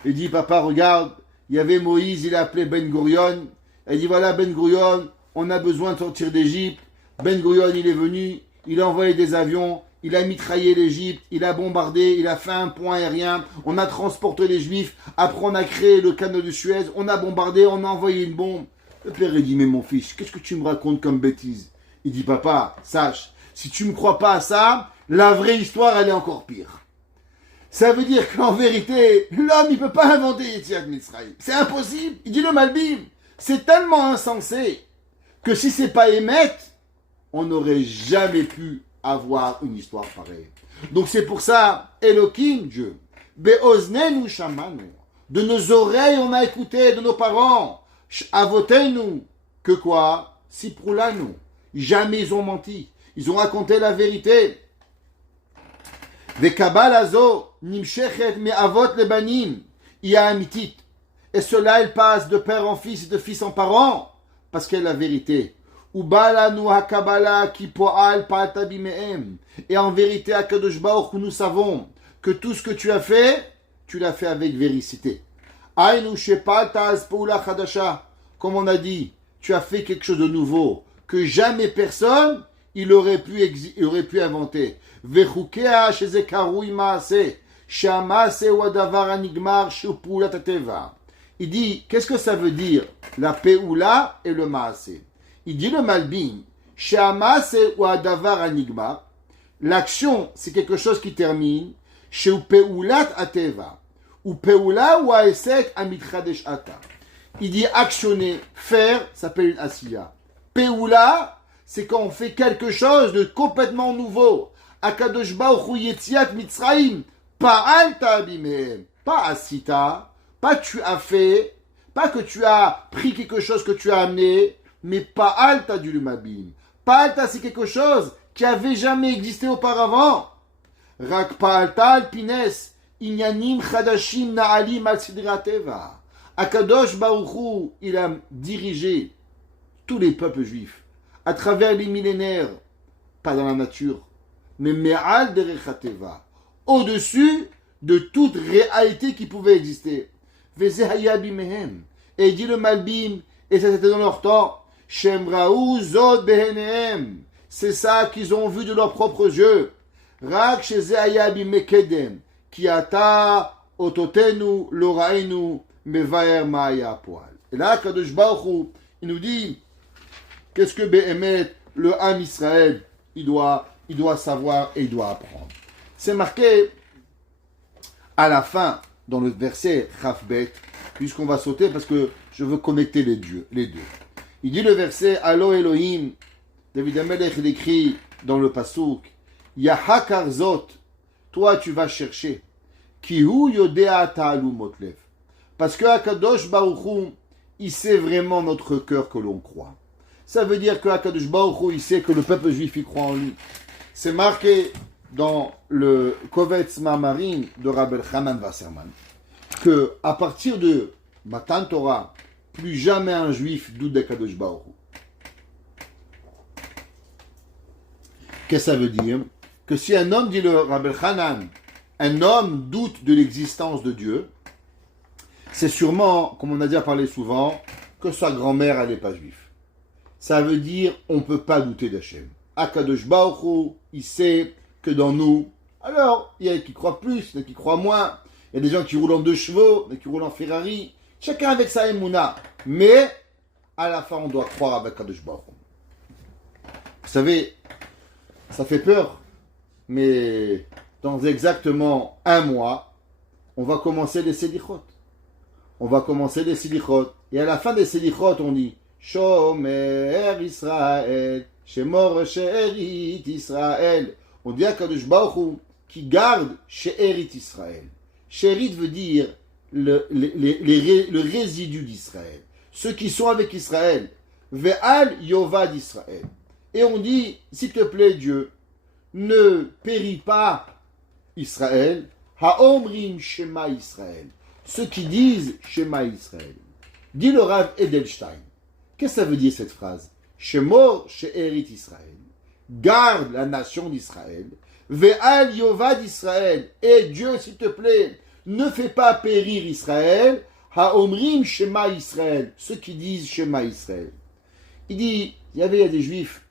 Il dit, papa, regarde, il y avait Moïse, il a appelé Ben Gurion. Il dit, voilà Ben Gurion, on a besoin de sortir d'Égypte. Ben Gurion, il est venu, il a envoyé des avions, il a mitraillé l'Égypte, il a bombardé, il a fait un pont aérien, on a transporté les Juifs, après on a créé le canal de Suez, on a bombardé, on a envoyé une bombe. Le père il dit, mais mon fils, qu'est-ce que tu me racontes comme bêtise? Il dit, papa, sache, si tu ne me crois pas à ça, la vraie histoire, elle est encore pire. Ça veut dire qu'en vérité, l'homme, il ne peut pas inventer Yetziat Mitzrayim. C'est impossible. Il dit le Malbim, c'est tellement insensé que si c'est pas Émet, on n'aurait jamais pu avoir une histoire pareille. Donc c'est pour ça, Elohim, Dieu, Beoznenu shamanu, de nos oreilles on a écouté, de nos parents, Avotenu, que quoi? Siprulanu, jamais ils ont menti, ils ont raconté la vérité. Vekabalazo, nimshechet me avot lebanim, ia amitit. Et cela, il passe de père en fils et de fils en parent, parce qu'elle est la vérité. Et en vérité, à Kadosh Baruch Hu, nous savons que tout ce que tu as fait, tu l'as fait avec vérité. Comme on a dit, tu as fait quelque chose de nouveau, que jamais personne, il aurait pu inventer. Il dit, qu'est-ce que ça veut dire, la peoula et le maaseh? Il dit le Malbim, She'amase ou adavar anigma, l'action c'est quelque chose qui termine, Sheu peulat ateva, ou peula ou aesek amitchadesh ata. Il dit actionner, faire, ça s'appelle une asiya. Peula, c'est quand on fait quelque chose de complètement nouveau. Akadosh Baruch Hu Yetziat Mitzrayim, pas alta bimehem, pas asita, pas tu as fait, pas que tu as pris quelque chose que tu as amené, mais Pa'alta du Lumabim. Pa'alta, c'est quelque chose qui avait jamais existé auparavant. Rak Pa'alta alpines, inyanim chadashim na'alim al sidrateva. Akadosh Baruch Hu, il a dirigé tous les peuples juifs à travers les millénaires, pas dans la nature, mais me'al derechateva, au-dessus de toute réalité qui pouvait exister. Vezehaya bimehem. Et il dit le Malbim, et ça c'était dans leur temps, Shemraou zod behenehem. C'est ça qu'ils ont vu de leurs propres yeux. Rak shezehaya bimekedem. Kiata ototenu loraenu mevaer maya poal. Et là, Kadosh Baruch Hu, il nous dit, qu'est-ce que Behemet, le Ham Israël, il doit savoir et il doit apprendre. C'est marqué à la fin, dans le verset Chafbet, puisqu'on va sauter parce que je veux connecter les deux. Il dit le verset Allo Elohim, David Amelech il écrit dans le Pasuk, Yahakar Zot, toi tu vas chercher, Kihu Yodea Ta'alu Motlev, Parce que Akadosh Baruch Hu, il sait vraiment notre cœur que l'on croit. Ça veut dire que Akadosh Baruch Hu, il sait que le peuple juif, il croit en lui. C'est marqué dans le Kovetz Ma'amarim de Rabbi Hanan Wasserman que à partir de Matan Torah, plus jamais un juif doute d'Akadosh Baruch Hu. Qu'est-ce que ça veut dire? Que si un homme, dit le Rabbi Hanan, un homme doute de l'existence de Dieu, c'est sûrement, comme on a déjà parlé souvent, que sa grand-mère, elle n'est pas juive. Ça veut dire, on ne peut pas douter d'Hachem. Akadosh Baruch Hu, il sait que dans nous, alors, il y a qui croient plus, il y a qui croient moins, il y a des gens qui roulent en 2 chevaux, il y a qui roulent en Ferrari, chacun avec sa émouna. Mais, à la fin, on doit croire avec Akadosh Baruch Hu. Vous savez, ça fait peur, mais dans exactement 1 mois, on va commencer les Selichot. On va commencer les Selichot. Et à la fin des Selichot, on dit Shomer Israël, Shemor She'erit Israël. On dit à Kadosh Baruch Hu qui garde She'erit Israël. She'erit veut dire le résidu d'Israël. Ceux qui sont avec Israël. Ve'al Yovad Israël. Et on dit, s'il te plaît Dieu, ne péris pas Israël. Ha'omrim Shema Israël. Ceux qui disent Shema Israël. Dit le Rav Edelstein. Qu'est-ce que ça veut dire cette phrase? Shemor she'erit Israël. Garde la nation d'Israël. Ve'al yovad Israël. Et Dieu, s'il te plaît, ne fais pas périr Israël. Ha'omrim Shema Israël. Ceux qui disent Shema Israël. Il dit, il y a des juifs,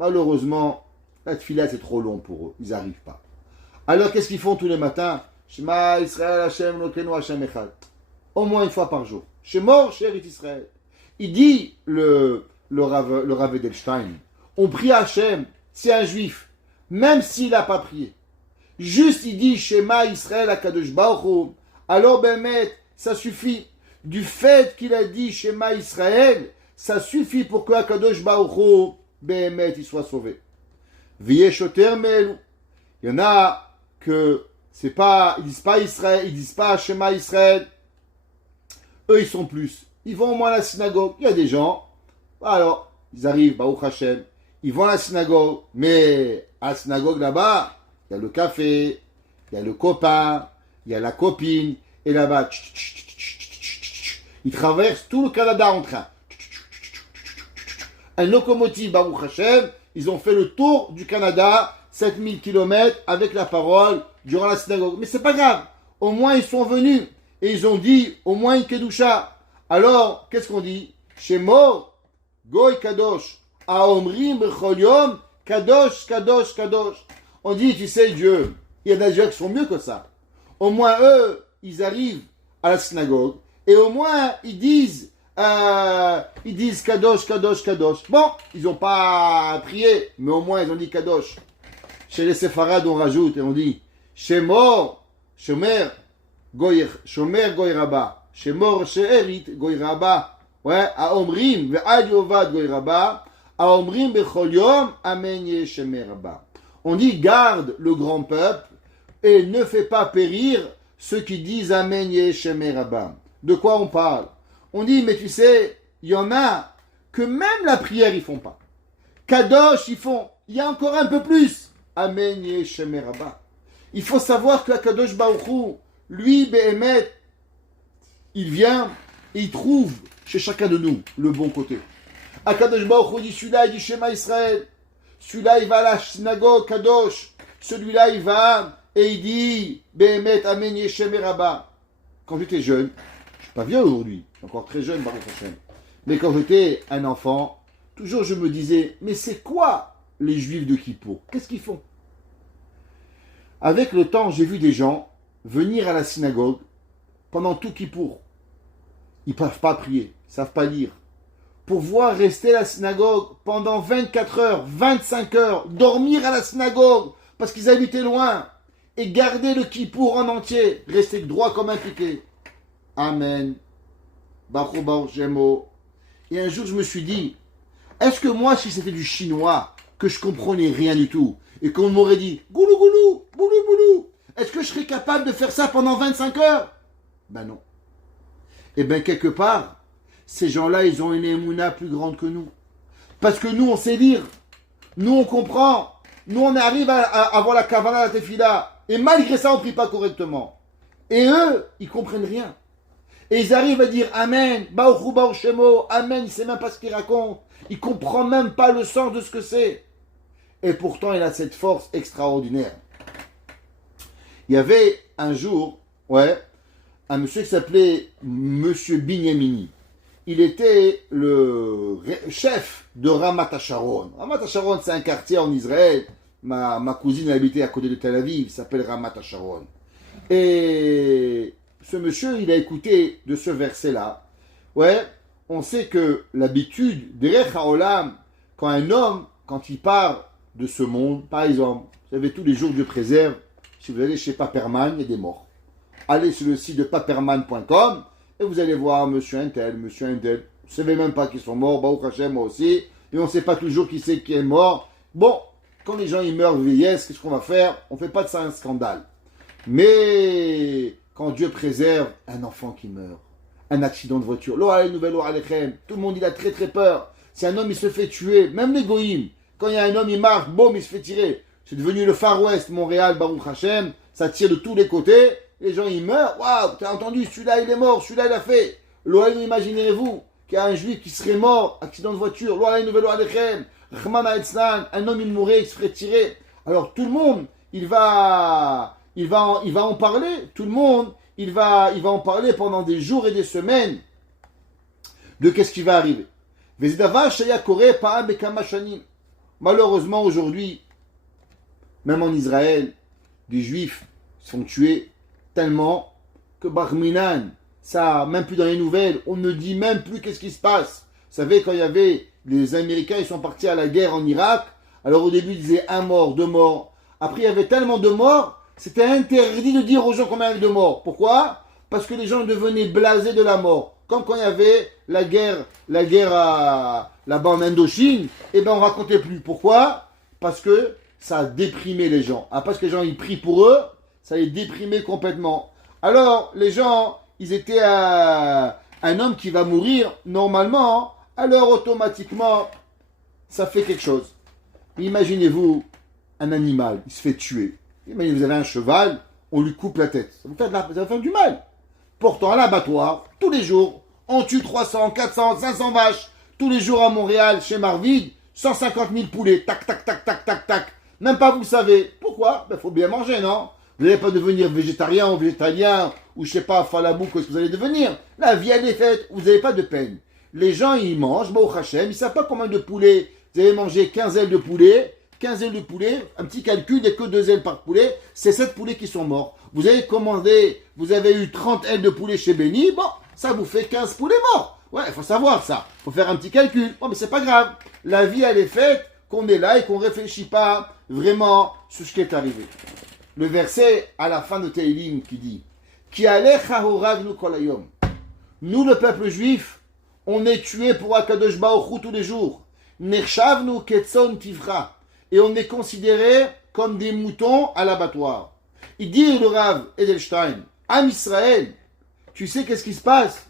malheureusement, la tefila c'est trop long pour eux. Ils n'arrivent pas. Alors qu'est-ce qu'ils font tous les matins? Shema Israël Hashem Lokenu Hashem Echad. Au moins 1 fois par jour. Shemor she'erit Israël. Il dit, le Rav Edelstein, on prie à Hashem, c'est un juif, même s'il n'a pas prié. Juste il dit Shema Israël Akadosh Baruch Hu, alors Bémet, ça suffit. Du fait qu'il a dit Shema Israël, ça suffit pour que Akadosh Baruch Hu, Bémet, il soit sauvé. V'yeshoter me'elu. Il y en a que c'est pas, ils disent pas Israël, ils disent pas Shema Israël. Eux, ils sont plus. Ils vont au moins à la synagogue. Il y a des gens, alors, ils arrivent, Baruch Hashem, ils vont à la synagogue, mais à la synagogue là-bas, il y a le café, il y a le copain, il y a la copine, et là-bas, ils traversent tout le Canada en train. Un locomotive, Baruch Hashem, ils ont fait le tour du Canada, 7000 km avec la parole durant la synagogue. Mais c'est pas grave, au moins ils sont venus et ils ont dit au moins une kedusha. Alors, qu'est-ce qu'on dit? Shemor, Goy Kadosh, Aomrim Bechol Yom, Kadosh, Kadosh, Kadosh. On dit, tu sais, Dieu, il y a des gens qui sont mieux que ça. Au moins, eux, ils arrivent à la synagogue et au moins, ils disent Kadosh, Kadosh, Kadosh. Bon, ils n'ont pas prié, mais au moins, ils ont dit Kadosh. Chez les Séfarades, on rajoute et on dit Shemor, Shomer, Goy Rabba. Shemor she'erit Goy Rabba. Ouais, Aomrim, ve'ad yovad Goy Rabba. Aomrim bechol yom, amen yeshemer Rabba. On dit garde le grand peuple et ne fais pas périr ceux qui disent amen yeshemer Rabba. De quoi on parle? On dit, mais tu sais, il y en a que même la prière ils font pas. Kadosh ils font. Il y a encore un peu plus. Amen yeshemer Rabba. Il faut savoir que Kadosh Baruch Hu, lui, Behemet, il vient et il trouve chez chacun de nous le bon côté. Akadosh Baruch Hu dit celui-là il dit Shema Israël, celui-là il va à la synagogue Kadosh, celui-là il va et il dit Behemet Amen Yeshemer Rabba. Quand j'étais jeune, je suis pas vieux aujourd'hui, je suis encore très jeune Baruch Hashem, mais quand j'étais un enfant, toujours je me disais mais c'est quoi les juifs de Kippour? Qu'est-ce qu'ils font? Avec le temps, j'ai vu des gens venir à la synagogue pendant tout Kippour. Ils ne peuvent pas prier, ils ne savent pas lire. Pour voir rester à la synagogue pendant 24 heures, 25 heures, dormir à la synagogue parce qu'ils habitaient loin et garder le Kippour en entier, rester droit comme un piquet. Amen. Baruch Baruch Shemo. Et un jour, je me suis dit, est-ce que moi, si c'était du chinois, que je comprenais rien du tout, et qu'on m'aurait dit goulou goulou, boulou boulou, est-ce que je serais capable de faire ça pendant 25 heures? Ben non. Eh bien, quelque part, ces gens-là, ils ont une émouna plus grande que nous. Parce que nous, on sait lire. Nous, on comprend. Nous, on arrive à avoir la kavana, la tefila. Et malgré ça, on ne prie pas correctement. Et eux, ils comprennent rien. Et ils arrivent à dire Amen, Baruch Baruch Shemo, Amen, il ne sait même pas ce qu'il raconte. Il ne comprend même pas le sens de ce que c'est. Et pourtant, il a cette force extraordinaire. Il y avait un jour, un monsieur qui s'appelait Monsieur Binyamini. Il était le chef de Ramat HaSharon. Ramat HaSharon, c'est un quartier en Israël. Ma cousine habitait à côté de Tel Aviv, il s'appelle Ramat HaSharon. Et ce monsieur, il a écouté de ce verset-là. On sait que l'habitude, Derech HaOlam, quand un homme, quand il part de ce monde, par exemple, vous savez, tous les jours Dieu préserve, si vous allez chez Paperman, il y a des morts. Allez sur le site de paperman.com et vous allez voir monsieur Intel. Vous ne savez même pas qu'ils sont morts, Baruch Hashem, moi aussi, et on ne sait pas toujours qui c'est qui est mort. Bon, quand les gens ils meurent de vieillesse, qu'est-ce qu'on va faire? On ne fait pas de ça un scandale. Mais quand Dieu préserve un enfant qui meurt, un accident de voiture, tout le monde il a très très peur. Si un homme il se fait tuer, même les goïms, quand il y a un homme il marche, boum, il se fait tirer. C'est devenu le Far West, Montréal, Baruch Hashem, ça tire de tous les côtés, les gens ils meurent, waouh, t'as entendu, celui-là il est mort, celui-là il a fait. L'Oaïn, imaginez-vous qu'il y a un juif qui serait mort, accident de voiture, l'Oaïn, un homme il mourrait, il se ferait tirer. Alors tout le monde, il va en parler, tout le monde, il va en parler pendant des jours et des semaines de qu'est-ce qui va arriver. Malheureusement aujourd'hui, même en Israël, des juifs sont tués tellement que Barminan, ça, même plus dans les nouvelles, on ne dit même plus qu'est-ce qui se passe. Vous savez, quand il y avait les Américains, ils sont partis à la guerre en Irak, alors au début ils disaient 1 mort, 2 morts. Après il y avait tellement de morts, c'était interdit de dire aux gens combien il y avait de morts. Pourquoi? Parce que les gens devenaient blasés de la mort. Comme quand il y avait la guerre là-bas en Indochine, eh ben on racontait plus. Pourquoi? Parce que ça a déprimé les gens. Parce que les gens ils prient pour eux, ça les déprimait complètement. Alors les gens, ils étaient à un homme qui va mourir normalement, alors automatiquement ça fait quelque chose. Imaginez-vous un animal, il se fait tuer. Imaginez, vous avez un cheval, on lui coupe la tête. Ça va faire du mal. Pourtant, à l'abattoir, tous les jours, on tue 300, 400, 500 vaches. Tous les jours à Montréal, chez Marvid, 150 000 poulets. Tac, tac, tac, tac, tac, tac. Même pas vous savez. Pourquoi? Ben, faut bien manger, non? Vous n'allez pas devenir végétarien ou végétalien, ou je sais pas, falabou, qu'est-ce que vous allez devenir? La vie, elle est faite. Vous n'avez pas de peine. Les gens, ils mangent, au Hachem, ils ne savent pas combien de poulets. Vous allez manger 15 ailes de poulet. 15 ailes de poulet, un petit calcul, il n'y a que 2 ailes par poulet, c'est 7 poulets qui sont morts. Vous avez commandé, vous avez eu 30 ailes de poulet chez Benny, bon, ça vous fait 15 poulets morts. Ouais, il faut savoir ça, il faut faire un petit calcul. Bon, mais c'est pas grave, la vie elle est faite, qu'on est là et qu'on ne réfléchit pas vraiment sur ce qui est arrivé. Le verset à la fin de Tehillim qui dit Ki alecha horagnu kol hayom. Nous, le peuple juif, on est tués pour Akadosh Baruch Hu tous les jours. Nechshavnu ketzon tivra. Et on est considéré comme des moutons à l'abattoir. Il dit le Rav Edelstein, Am Israël, tu sais qu'est-ce qui se passe?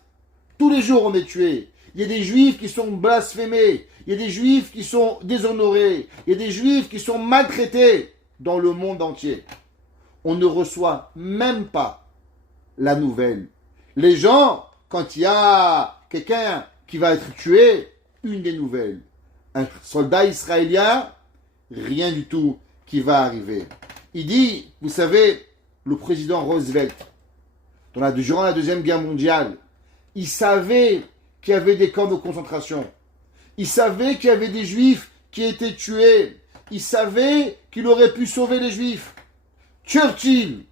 Tous les jours on est tué. Il y a des juifs qui sont blasphémés, il y a des juifs qui sont déshonorés, il y a des juifs qui sont maltraités dans le monde entier. On ne reçoit même pas la nouvelle. Les gens, quand il y a quelqu'un qui va être tué, une des nouvelles. Un soldat israélien, rien du tout qui va arriver. Il dit, vous savez, le président Roosevelt, durant la Deuxième Guerre mondiale, il savait qu'il y avait des camps de concentration. Il savait qu'il y avait des juifs qui étaient tués. Il savait qu'il aurait pu sauver les juifs. Churchill,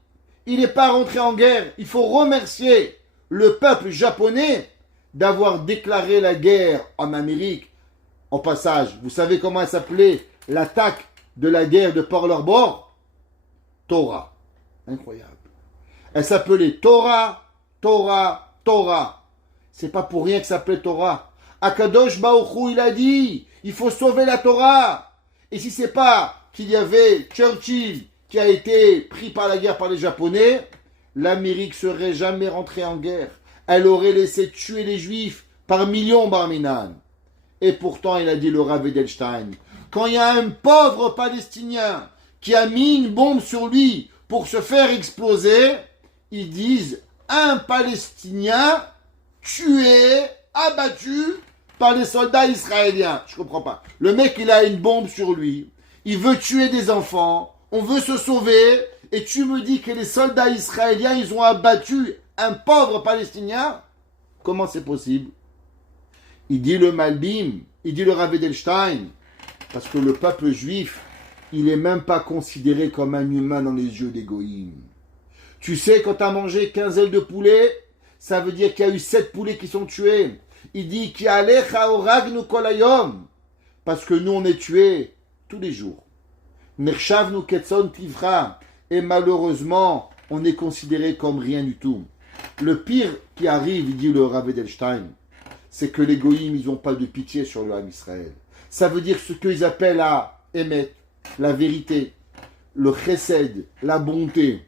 il n'est pas rentré en guerre. Il faut remercier le peuple japonais d'avoir déclaré la guerre en Amérique. En passage, vous savez comment elle s'appelait l'attaque de la guerre de Pearl Harbor? Torah. Incroyable. Elle s'appelait Torah, Torah, Torah. C'est pas pour rien que ça s'appelait Torah. Akadosh Baruch Hu, il a dit, il faut sauver la Torah. Et si c'est pas qu'il y avait Churchill qui a été pris par la guerre par les Japonais, l'Amérique serait jamais rentrée en guerre. elle aurait laissé tuer les Juifs par millions, Barminan. Et pourtant, il a dit le Rav Edelstein, quand il y a un pauvre Palestinien qui a mis une bombe sur lui pour se faire exploser, ils disent un Palestinien tué, abattu par les soldats israéliens. Je comprends pas. Le mec, il a une bombe sur lui, il veut tuer des enfants, on veut se sauver, et tu me dis que les soldats israéliens, ils ont abattu un pauvre Palestinien? Comment c'est possible? Il dit le Malbim, il dit le Rav Edelstein, parce que le peuple juif, il n'est même pas considéré comme un humain dans les yeux des goïms. Tu sais, quand tu as mangé 15 ailes de poulet, ça veut dire qu'il y a eu 7 poulets qui sont tués. Il dit qu'il y a oragnu kolayom, parce que nous on est tués tous les jours. Nershavnu ketson tivra, et malheureusement, on est considéré comme rien du tout. Le pire qui arrive, il dit le Rav Edelstein, c'est que les goïms, ils n'ont pas de pitié sur le Ham Israël. Ça veut dire ce qu'ils appellent à émettre, la vérité, le chesed, la bonté.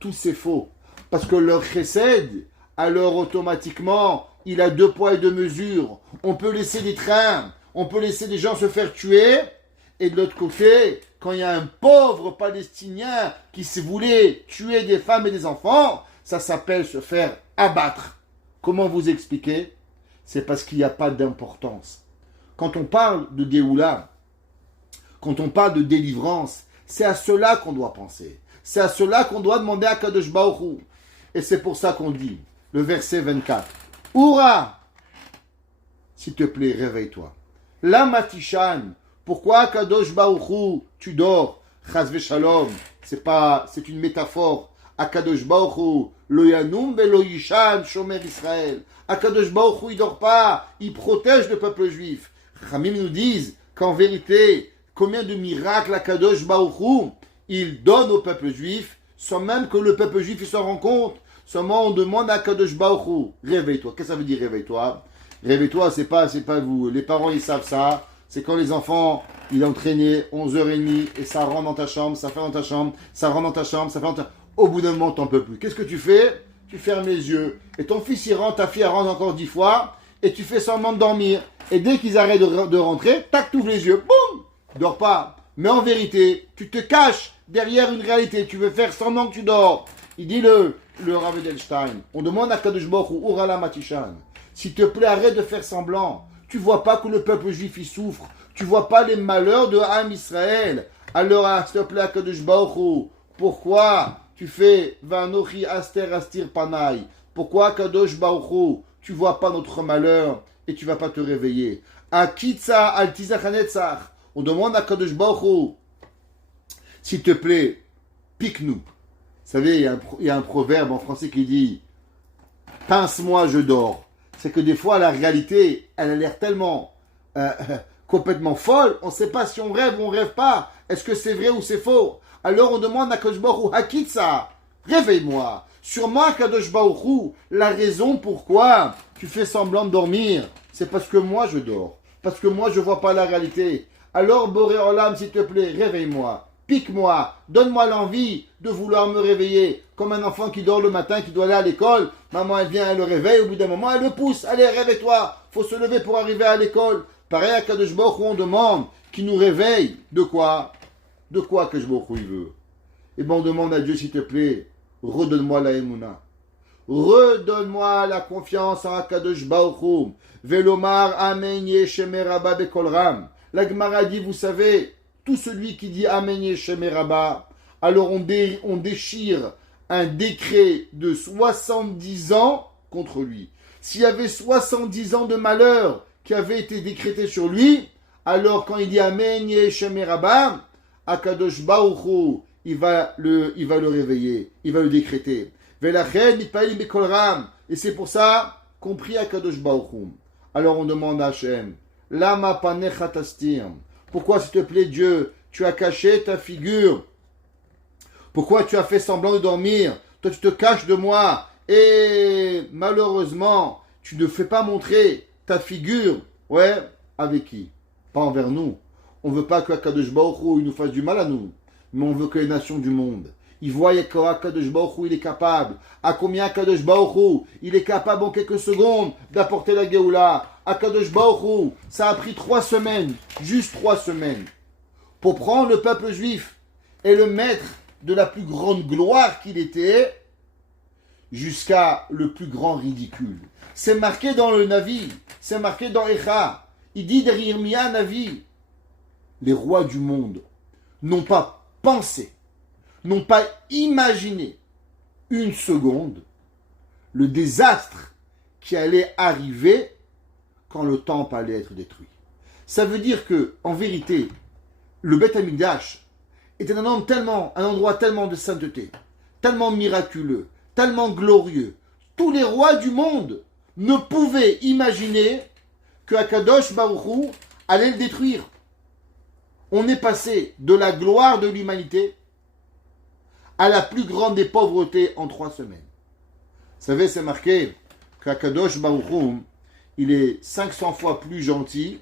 Tout c'est faux. Parce que leur chesed, alors automatiquement, il a 2 poids et 2 mesures. On peut laisser des trains, on peut laisser des gens se faire tuer, et de l'autre côté, quand il y a un pauvre Palestinien qui se voulait tuer des femmes et des enfants, ça s'appelle se faire abattre. Comment vous expliquer? C'est parce qu'il n'y a pas d'importance. Quand on parle de Géoula, quand on parle de délivrance, c'est à cela qu'on doit penser. C'est à cela qu'on doit demander à Kadosh Baruch Hu. Et c'est pour ça qu'on dit, le verset 24, Oura, s'il te plaît, réveille-toi. La Matishan, pourquoi Kadosh Baruch Hu, tu dors? Chaz v'shalom, c'est une métaphore. Akadosh Baruch Hu, lo yanum velo yishan shomer Israël. Akadosh Baruch Hu, il dort pas, il protège le peuple juif. Ramim nous disent qu'en vérité, combien de miracles Akadosh Baruch Hu, il donne au peuple juif, sans même que le peuple juif s'en rend compte. Seulement on demande à Akadosh Baruch Hu, réveille-toi. Qu'est-ce que ça veut dire réveille-toi? Réveille-toi, c'est pas vous. Les parents, ils savent ça. C'est quand les enfants, ils ont traîné 11h30 et ça rentre dans ta chambre, ça fait dans ta chambre, ça rentre dans ta chambre, ça fait dans ta... Au bout d'un moment, t'en peux plus. Qu'est-ce que tu fais? Tu fermes les yeux. Et ton fils, il rentre, ta fille, elle rentre encore 10 fois. Et tu fais semblant de dormir. Et dès qu'ils arrêtent de rentrer, tac, tu ouvres les yeux. Boum! Dors pas. Mais en vérité, tu te caches derrière une réalité. Tu veux faire semblant que tu dors. Il dit le Rav Edelstein. On demande à Kadosh Baruch Hu, Urala Matishan. S'il te plaît, arrête de faire semblant. Tu vois pas que le peuple juif, il souffre. Tu vois pas les malheurs de Ham Israël. Alors, s'il te plaît, Kadosh Baruch Hu, pourquoi tu fais Vanochi Aster Astir Panay? Pourquoi Kadosh Baruch Hu, tu vois pas notre malheur et tu vas pas te réveiller? Akitsa Altizachanetzach. On demande à Kadosh Baruch Hu, s'il te plaît, pique-nous. Vous savez, il y a un proverbe en français qui dit pince-moi, je dors. C'est que des fois, la réalité, elle a l'air tellement complètement folle, on ne sait pas si on rêve ou on ne rêve pas. Est-ce que c'est vrai ou c'est faux? Alors on demande à Kadosh Baruch Hu, Hakitsa, réveille-moi. Sûrement, Kadosh Baruch Hu, la raison pourquoi tu fais semblant de dormir, c'est parce que moi je dors. Parce que moi je ne vois pas la réalité. Alors, Boré Olam, s'il te plaît, réveille-moi. Pique-moi, donne-moi l'envie de vouloir me réveiller. Comme un enfant qui dort le matin, qui doit aller à l'école. Maman, elle vient, elle le réveille. Au bout d'un moment, elle le pousse. Allez, réveille-toi. Faut se lever pour arriver à l'école. Pareil à Kadosh Baruch Hu, on demande qu'il nous réveille. De quoi? De quoi Kadosh Baruch Hu il veut? Et bien, on demande à Dieu, s'il te plaît, redonne-moi la émouna. Redonne-moi la confiance en Kadosh Baruch Hu. Velomar amen yeshemer rabba bekolram. La Gemara dit, vous savez, tout celui qui dit Amen Yeshem Rabba, alors on déchire un décret de 70 ans contre lui. S'il y avait 70 ans de malheur qui avait été décrété sur lui, alors quand il dit Amen Yeshem Rabba, Akadosh Baruch Hu, il va le réveiller, il va le décréter. Velachen mitpalim bekol ram. Et c'est pour ça qu'on prie Akadosh Baruch Hu. Alors on demande à Hachem, Lama panecha tastir. Pourquoi, s'il te plaît, Dieu, tu as caché ta figure? Pourquoi tu as fait semblant de dormir? Toi, tu te caches de moi. Et malheureusement, tu ne fais pas montrer ta figure. Ouais, avec qui? Pas envers nous. On ne veut pas que Kadosh Baruch Hu nous fasse du mal à nous. Mais on veut que les nations du monde, Il voit qu'Akadosh Baruch Hu, il est capable. À combien Akadosh Baruch Hu, il est capable en quelques secondes d'apporter la Géoula. Akadosh Baruch Hu, ça a pris 3 semaines, juste 3 semaines, pour prendre le peuple juif et le mettre de la plus grande gloire qu'il était jusqu'à le plus grand ridicule. C'est marqué dans le Navi, c'est marqué dans Echa. Il dit derrière Irmia Navi, les rois du monde n'ont pas pensé, n'ont pas imaginé une seconde le désastre qui allait arriver quand le temple allait être détruit. Ça veut dire que, en vérité, le Beth Amikdash était un endroit tellement de sainteté, tellement miraculeux, tellement glorieux. Tous les rois du monde ne pouvaient imaginer que Akadosh Baruch Hu allait le détruire. On est passé de la gloire de l'humanité à la plus grande des pauvretés en 3 semaines. Vous savez, c'est marqué qu'Akadosh Baruch Hu, il est 500 fois plus gentil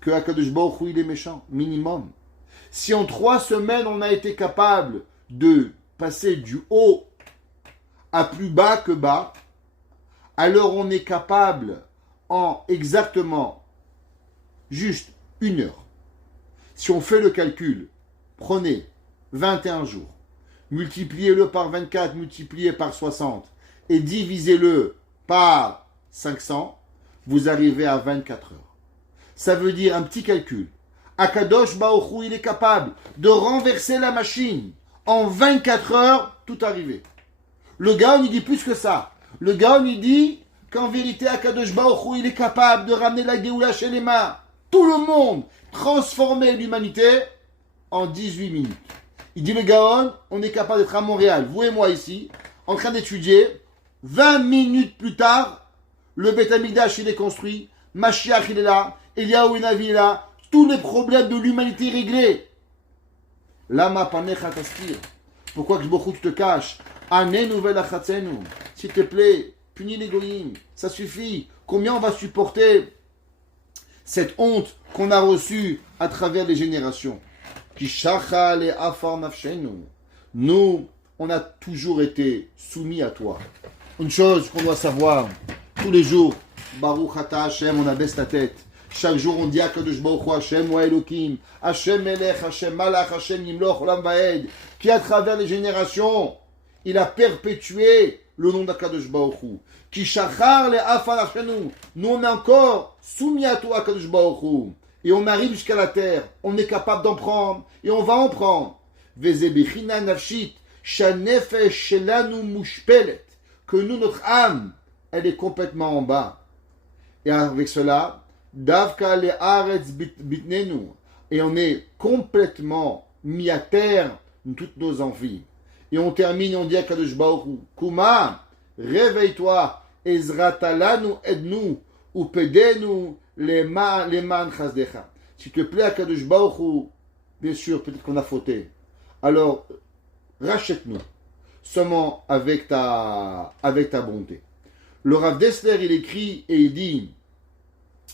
que Akadosh Baruch Hu, il est méchant, minimum. Si en 3 semaines, on a été capable de passer du haut à plus bas que bas, alors on est capable en exactement juste 1 heure. Si on fait le calcul, prenez 21 jours, multipliez-le par 24, multipliez par 60 et divisez-le par 500, vous arrivez à 24 heures. Ça veut dire un petit calcul. Akadosh Baruch Hu, il est capable de renverser la machine. En 24 heures, tout arrivé. Le Gaon, il dit plus que ça. Le Gaon, il dit qu'en vérité, Akadosh Baruch Hu, il est capable de ramener la Géoula chez les mains. Tout le monde, transformer l'humanité en 18 minutes. Il dit le Gaon, on est capable d'être à Montréal, vous et moi ici, en train d'étudier. 20 minutes plus tard, le Beth Amikdash, il est construit. Mashiach, il est là. Eliyahu Navi est là. Tous les problèmes de l'humanité réglés. Lama panecha tastir. Pourquoi que beaucoup tu te caches? Ane nouvelle achatzenu. S'il te plaît, punis les goyim. Ça suffit. Combien on va supporter cette honte qu'on a reçue à travers les générations? Kishacha le afar nafshenu. Nous, on a toujours été soumis à toi. Une chose qu'on doit savoir, tous les jours, Baruch Ata Hashem, on abaisse la tête. Chaque jour, on dit Akadosh Baruch Hu, Hashem wa Elokim, Hashem Melech, Hashem Malach, Hashem Nimloch, Olam Vaed, qui à travers les générations, il a perpétué le nom d'Akadosh Baruch Hu. Qui shachar le afar nafshenu. Nous, on est encore soumis à toi, Akadosh Baruch Hu. Et on arrive jusqu'à la terre. On est capable d'en prendre. Et on va en prendre. Vezebechina nafshit, shanefesh shelanu mushpelet. Que nous, notre âme, elle est complètement en bas. Et avec cela, Davka le Haaretz bitnenu. Et on est complètement mis à terre toutes nos envies. Et on termine, on dit à Kadosh Baruch Hu, Kuma, réveille-toi, Ezratalanu ednu, upedenu leman chazdecha. S'il te plaît, à Kadosh Baruch Hu, bien sûr, peut-être qu'on a fauté. Alors, rachète-nous, seulement avec ta bonté. Le Rav Dessler, il écrit et il dit,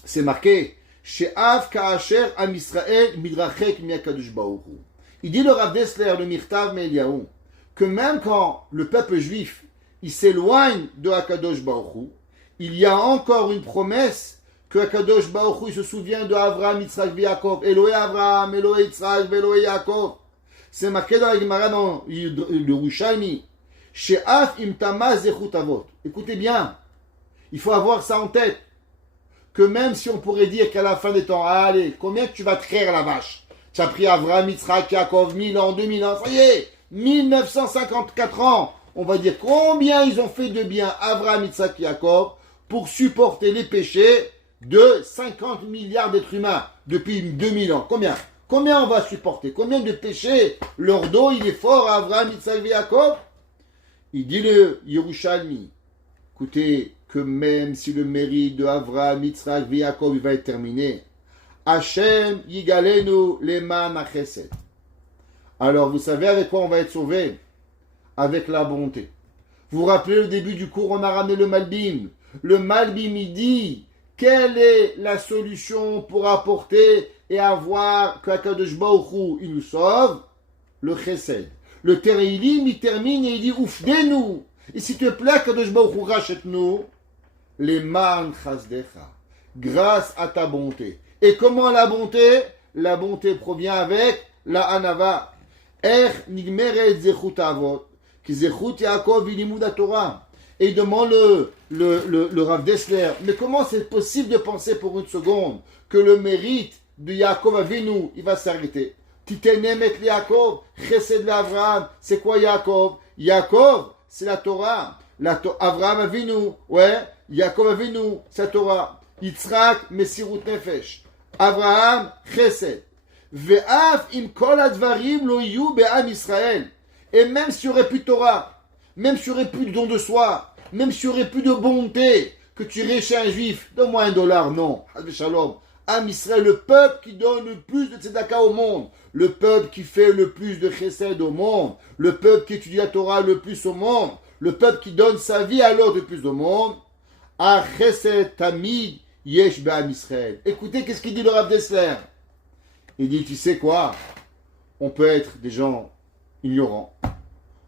c'est marqué, She'av ka'asher am Israël midrachek mi'akadosh Baruch Hu. Il dit le Rav Dessler, le Mirtav Me'Eliyahu, que même quand le peuple juif, il s'éloigne de Akadosh Baruch Hu, il y a encore une promesse que Akadosh Baruch Hu, il se souvient de Avraham, Yitzhak et Yaakov, Elohé Avraham, Elohé Yitzhak, Elohé Yaakov. C'est marqué dans la Gemara dans le Yerushalmi, She'af imtama zechut avot. Écoutez bien, il faut avoir ça en tête, que même si on pourrait dire qu'à la fin des temps, allez, combien tu vas traire la vache? Tu as pris Avraham, Yitzhak, Yaakov, 1000 ans, 2000 ans, ça y est, 1954 ans. On va dire combien ils ont fait de bien, Avraham, Yitzhak, Yaakov, pour supporter les péchés de 50 milliards d'êtres humains depuis 2000 ans. Combien on va supporter? Combien de péchés? Leur dos, il est fort, Avraham, Yitzhak, Yaakov. Il dit le Yerushalmi, écoutez, que même si le mérite de Avraham, Yitzhak, Yaakov, il va être terminé, Hashem yigalenu leman hachesed. Alors, vous savez avec quoi on va être sauvé? Avec la bonté. Vous vous rappelez, au début du cours, on a ramené le Malbim. Le Malbim, il dit, quelle est la solution pour apporter et avoir qu'Akadosh Baruch Hu, il nous sauve? Le chesed. Le Teilim, il termine et il dit Oufdenu. Et s'il te plaît, Kadosh Baruch Hu, rachète-nous les man chasdecha, grâce à ta bonté. Et comment la bonté? La bonté provient avec la anava. Er nigmeret zechut avot, ki zechut Yaakov ilimud Torah. Et il demande le Rav Dessler, mais comment c'est possible de penser pour une seconde que le mérite de Yaakov Avinu, il va s'arrêter? Titenem et Yaakov, chesed l'Avraham. C'est quoi Yaakov? Yaakov, c'est la Torah. Avraham Avinu, ouais, Yaakov Avinu, c'est la Torah. Yitzhak, Mesirut Nefesh. Avraham, chesed. Ve'af im kol advarim lo yu be'am Israël. Et même s'il n'y aurait plus de Torah, même s'il n'y aurait plus de don de soi, même s'il n'y aurait plus de bonté, que tu irais chez un juif, donne-moi $1, non. Shalom. Am Israël, le peuple qui donne le plus de tzedaka au monde, le peuple qui fait le plus de chesed au monde, le peuple qui étudie la Torah le plus au monde, le peuple qui donne sa vie à l'autre le plus au monde, a chesed tamid yesh be'am Israël. Écoutez, qu'est-ce qu'il dit le Rav Dessler? Il dit, tu sais quoi? On peut être des gens ignorants.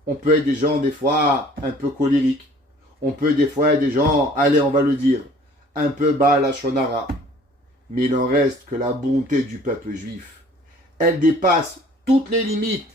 On peut être des gens, des fois, un peu colériques. On peut, des fois, être des gens, allez, on va le dire, un peu bas la shonara. Mais il en reste que la bonté du peuple juif. Elle dépasse toutes les limites.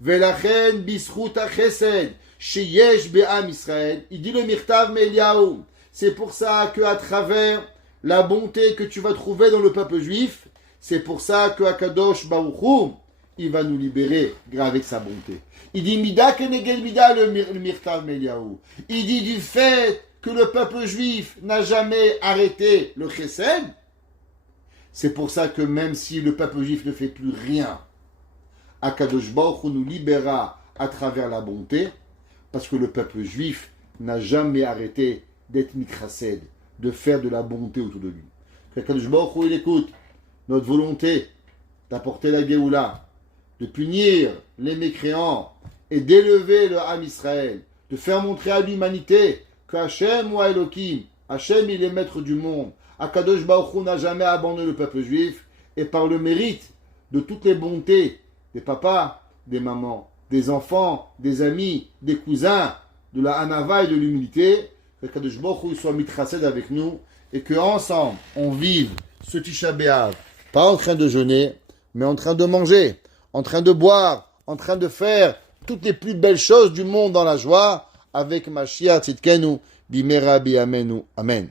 Velachen bisruta chesed, sheyesh be'am Israël. Il dit le Mirtav Meliaou. C'est pour ça qu'à travers la bonté que tu vas trouver dans le peuple juif, c'est pour ça que Akadosh Baruch Hu, il va nous libérer avec sa bonté. Il dit Mida kenegel Mida le Mirtav Meliaou. Il dit du fait que le peuple juif n'a jamais arrêté le chesed, c'est pour ça que même si le peuple juif ne fait plus rien, Akadosh Baruch Hu nous libérera à travers la bonté, parce que le peuple juif n'a jamais arrêté d'être mikrased, de faire de la bonté autour de lui. Akadosh Baruch Hu, il écoute notre volonté d'apporter la Géoula, de punir les mécréants et d'élever le Ham Israël, de faire montrer à l'humanité qu'Hachem ou Elohim, Hachem il est maître du monde. Akadosh Baruch Hu n'a jamais abandonné le peuple juif, et par le mérite de toutes les bontés des papas, des mamans, des enfants, des amis, des cousins, de la Hanava et de l'humilité, qu'Akadosh Baruch Hu soit mitrased avec nous, et qu'ensemble on vive ce Tisha B'Av, pas en train de jeûner, mais en train de manger, en train de boire, en train de faire toutes les plus belles choses du monde dans la joie, avec Mashiach Tzidkenu, Bimera Bi'amenu. Amen.